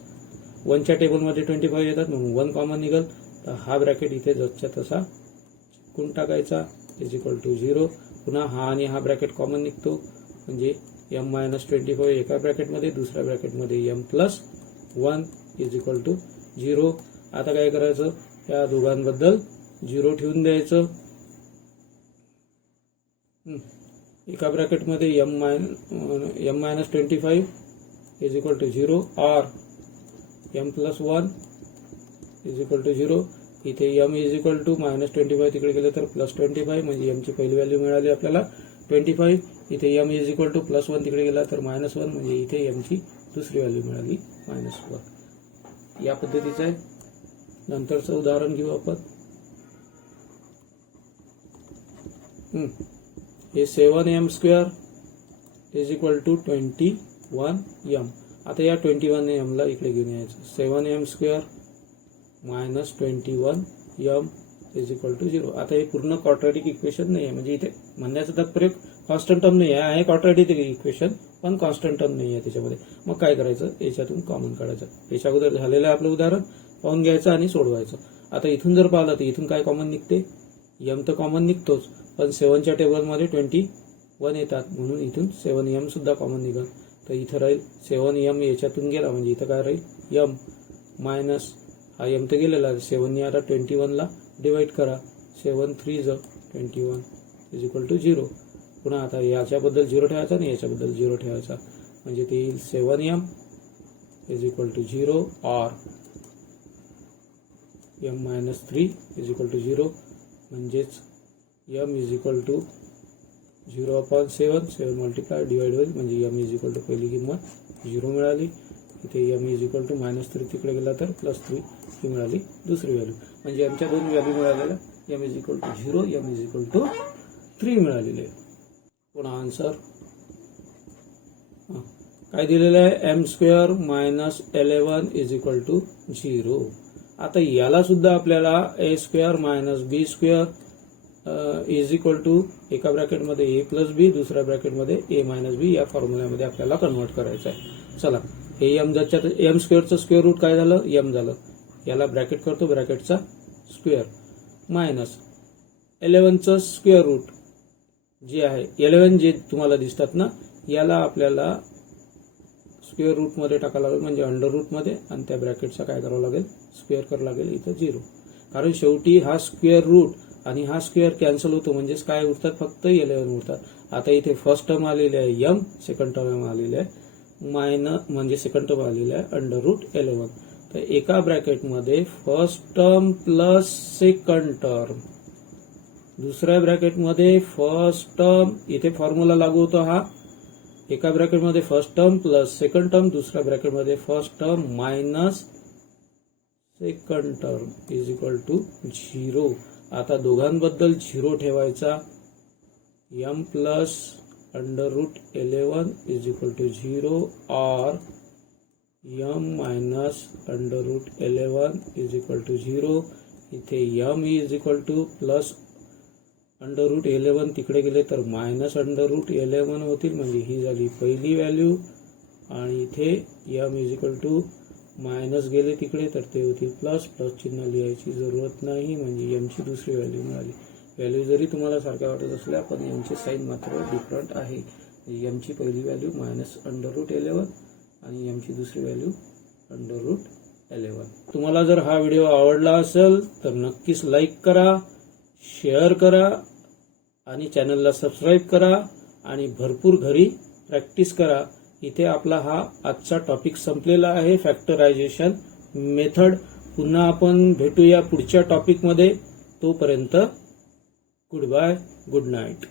1 च्या टेबलमध्ये 25 येतात म्हणून 1 कॉमन निघल. तर हा ब्रॅकेट इथे जसच्या तसा चिकून टाकायचा इज इक्वल टू 0. पुन्हा हा आणि हा ब्रॅकेट कॉमन निघतो म्हणजे m-25 एका ब्रॅकेटमध्ये दुसऱ्या ब्रॅकेटमध्ये m+1 इज इक्वल टू 0. आता काय करायचं या दोघांबद्दल 0 ठेवून द्यायचं. एका ब्रॅकेटमध्ये m-25 इज इक्वल टू 0 और m+1 इज इक्वल टू 0. इथे m इज इक्वल टू -25 तिकडे गेलं तर +25 म्हणजे m ची पहिली व्हॅल्यू मिळाली आपल्याला 25. इथे m इज इक्वल टू +1 तिकडे गेला तर -1 म्हणजे इथे m ची दुसरी व्हॅल्यू मिळाली -1. या पद्धतीचं आहे. नंतरचं उदाहरण घेऊ आपण. हे 7m² is equal to 21m. आता या 21m ला इकडे घेऊन यायचं. 7m² minus 21m is equal to 0. आता हे पूर्ण क्वाड्रॅटिक इक्वेशन नाही आहे म्हणजे इथे म्हणण्याचं तात्पर्य कॉन्स्टंट टर्म नाही आहे क्वाड्रॅटिक इक्वेशन पण कॉन्स्टंट टर्म नाही आहे त्याच्यामध्ये. मग काय करायचं याच्यातून कॉमन काढायचं. याच्या अगोदर झालेलं आहे आपलं उदाहरण पाहून घ्यायचं आणि सोडवायचं. आता इथून जर पाहिलं तर इथून काय कॉमन निघते m तर कॉमन निघतोच पण 7 च्या टेबलमध्ये 21 येतात म्हणून इथून 7m सुद्धा कॉमन निघाल. तर इथं राहील 7m याच्यातून गेला म्हणजे इथं काय राहील m मायनस हा m तर गेलेला 7 ने आता 21 ला डिवाइड करा. 7 3 ज 21 इज इक्वल टू 0. पुन्हा आता याच्याबद्दल 0 ठेवायचा आणि याच्याबद्दल 0 ठेवायचा म्हणजे ते येईल 7m इज इक्वल टू 0 और m-3 इज इक्वल टू 0 म्हणजेच m is equal to 0/7 7 multiply divide होईल म्हणजे m इज इक्वल टू पहिली किंमत 0 मिळाली. इथे m इज इक्वल टू -3 तिकडे गेला तर +3 ही मिळाली दुसरी व्हॅल्यू. म्हणजे आमच्या दोन व्हॅल्यू मिळालेल्या m is equal to 0 m is equal to 3 मिळालेले. पुन्हा आन्सर काय दिलेलं आहे m² - 11 इज इक्वल टू 0. आता याला सुद्धा आपल्याला a² - b² is equal to एका ब्रॅकेटमध्ये a प्लस बी दुसऱ्या ब्रॅकेटमध्ये a मायनस बी या फॉर्म्युल्यामध्ये आपल्याला कन्वर्ट करायचं आहे. चला हे m²चं स्क्वेअर रूट काय झालं m झालं. याला ब्रॅकेट करतो ब्रॅकेटचा स्क्वेअर मायनस 11चं स्क्वेअर रूट जे आहे 11 जे तुम्हाला दिसतात ना याला आपल्याला स्क्वेअर रूट मध्ये टाकावं लागेल म्हणजे अंडर रूट मध्ये आणि त्या ब्रॅकेटचा काय करावं लागेल स्क्वेअर करावं लागेल इथं 0. कारण शेवटी हा स्क्वेअर रूट आणि हा स्क्वेअर कॅन्सल होतो म्हणजेच काय उरतात फक्त 11 उरतात. आता इथे फर्स्ट टर्म आलेली आहे m सेकंड टर्म आलेली आहे म्हणजे सेकंड टर्म आलेली आहे अंडर रूट 11. तर एका ब्रॅकेटमध्ये first term plus second term दुसऱ्या ब्रॅकेटमध्ये फर्स्ट टर्म इथे फॉर्म्युला लागू होतो हा एका ब्रॅकेटमध्ये first term plus second term दुसऱ्या ब्रॅकेटमध्ये first term minus second term is equal to 0. आता दोघांबद्दल 0 ठेवायचा m plus under root 11 is equal to 0 और m minus under root 11 is equal to 0. इथे m is equal to plus under root 11 तिकडे गेले तर मायनस अंडर रूट 11 होतील म्हणजे ही झाली पहिली व्हॅल्यू आणि इथे m is equal to minus गेले तिकडे तर ते होतील प्लस चिन्ह लिहायची जरूरत नाही म्हणजे m ची दुसरी व्हॅल्यू मिळाली. व्हॅल्यू जरी तुम्हाला सारख्या वाटत असल्या पण m ची साईन मात्र डिफरंट आहे. m ची पहिली व्हॅल्यू मायनस अंडर रूट 11 आणि m ची दुसरी व्हॅल्यू अंडर रूट 11. तुम्हाला जर हा व्हिडिओ आवडला असेल तर नक्कीच लाईक करा, शेअर करा आणि चॅनलला सबस्क्राईब करा आणि भरपूर घरी प्रॅक्टिस करा. इथे आपला हा आजचा टॉपिक संपलेला आहे फॅक्टरायझेशन मेथड. पुन्हा आपण भेटूया पुढच्या टॉपिकमध्ये. तोपर्यंत गुड बाय गुड नाईट.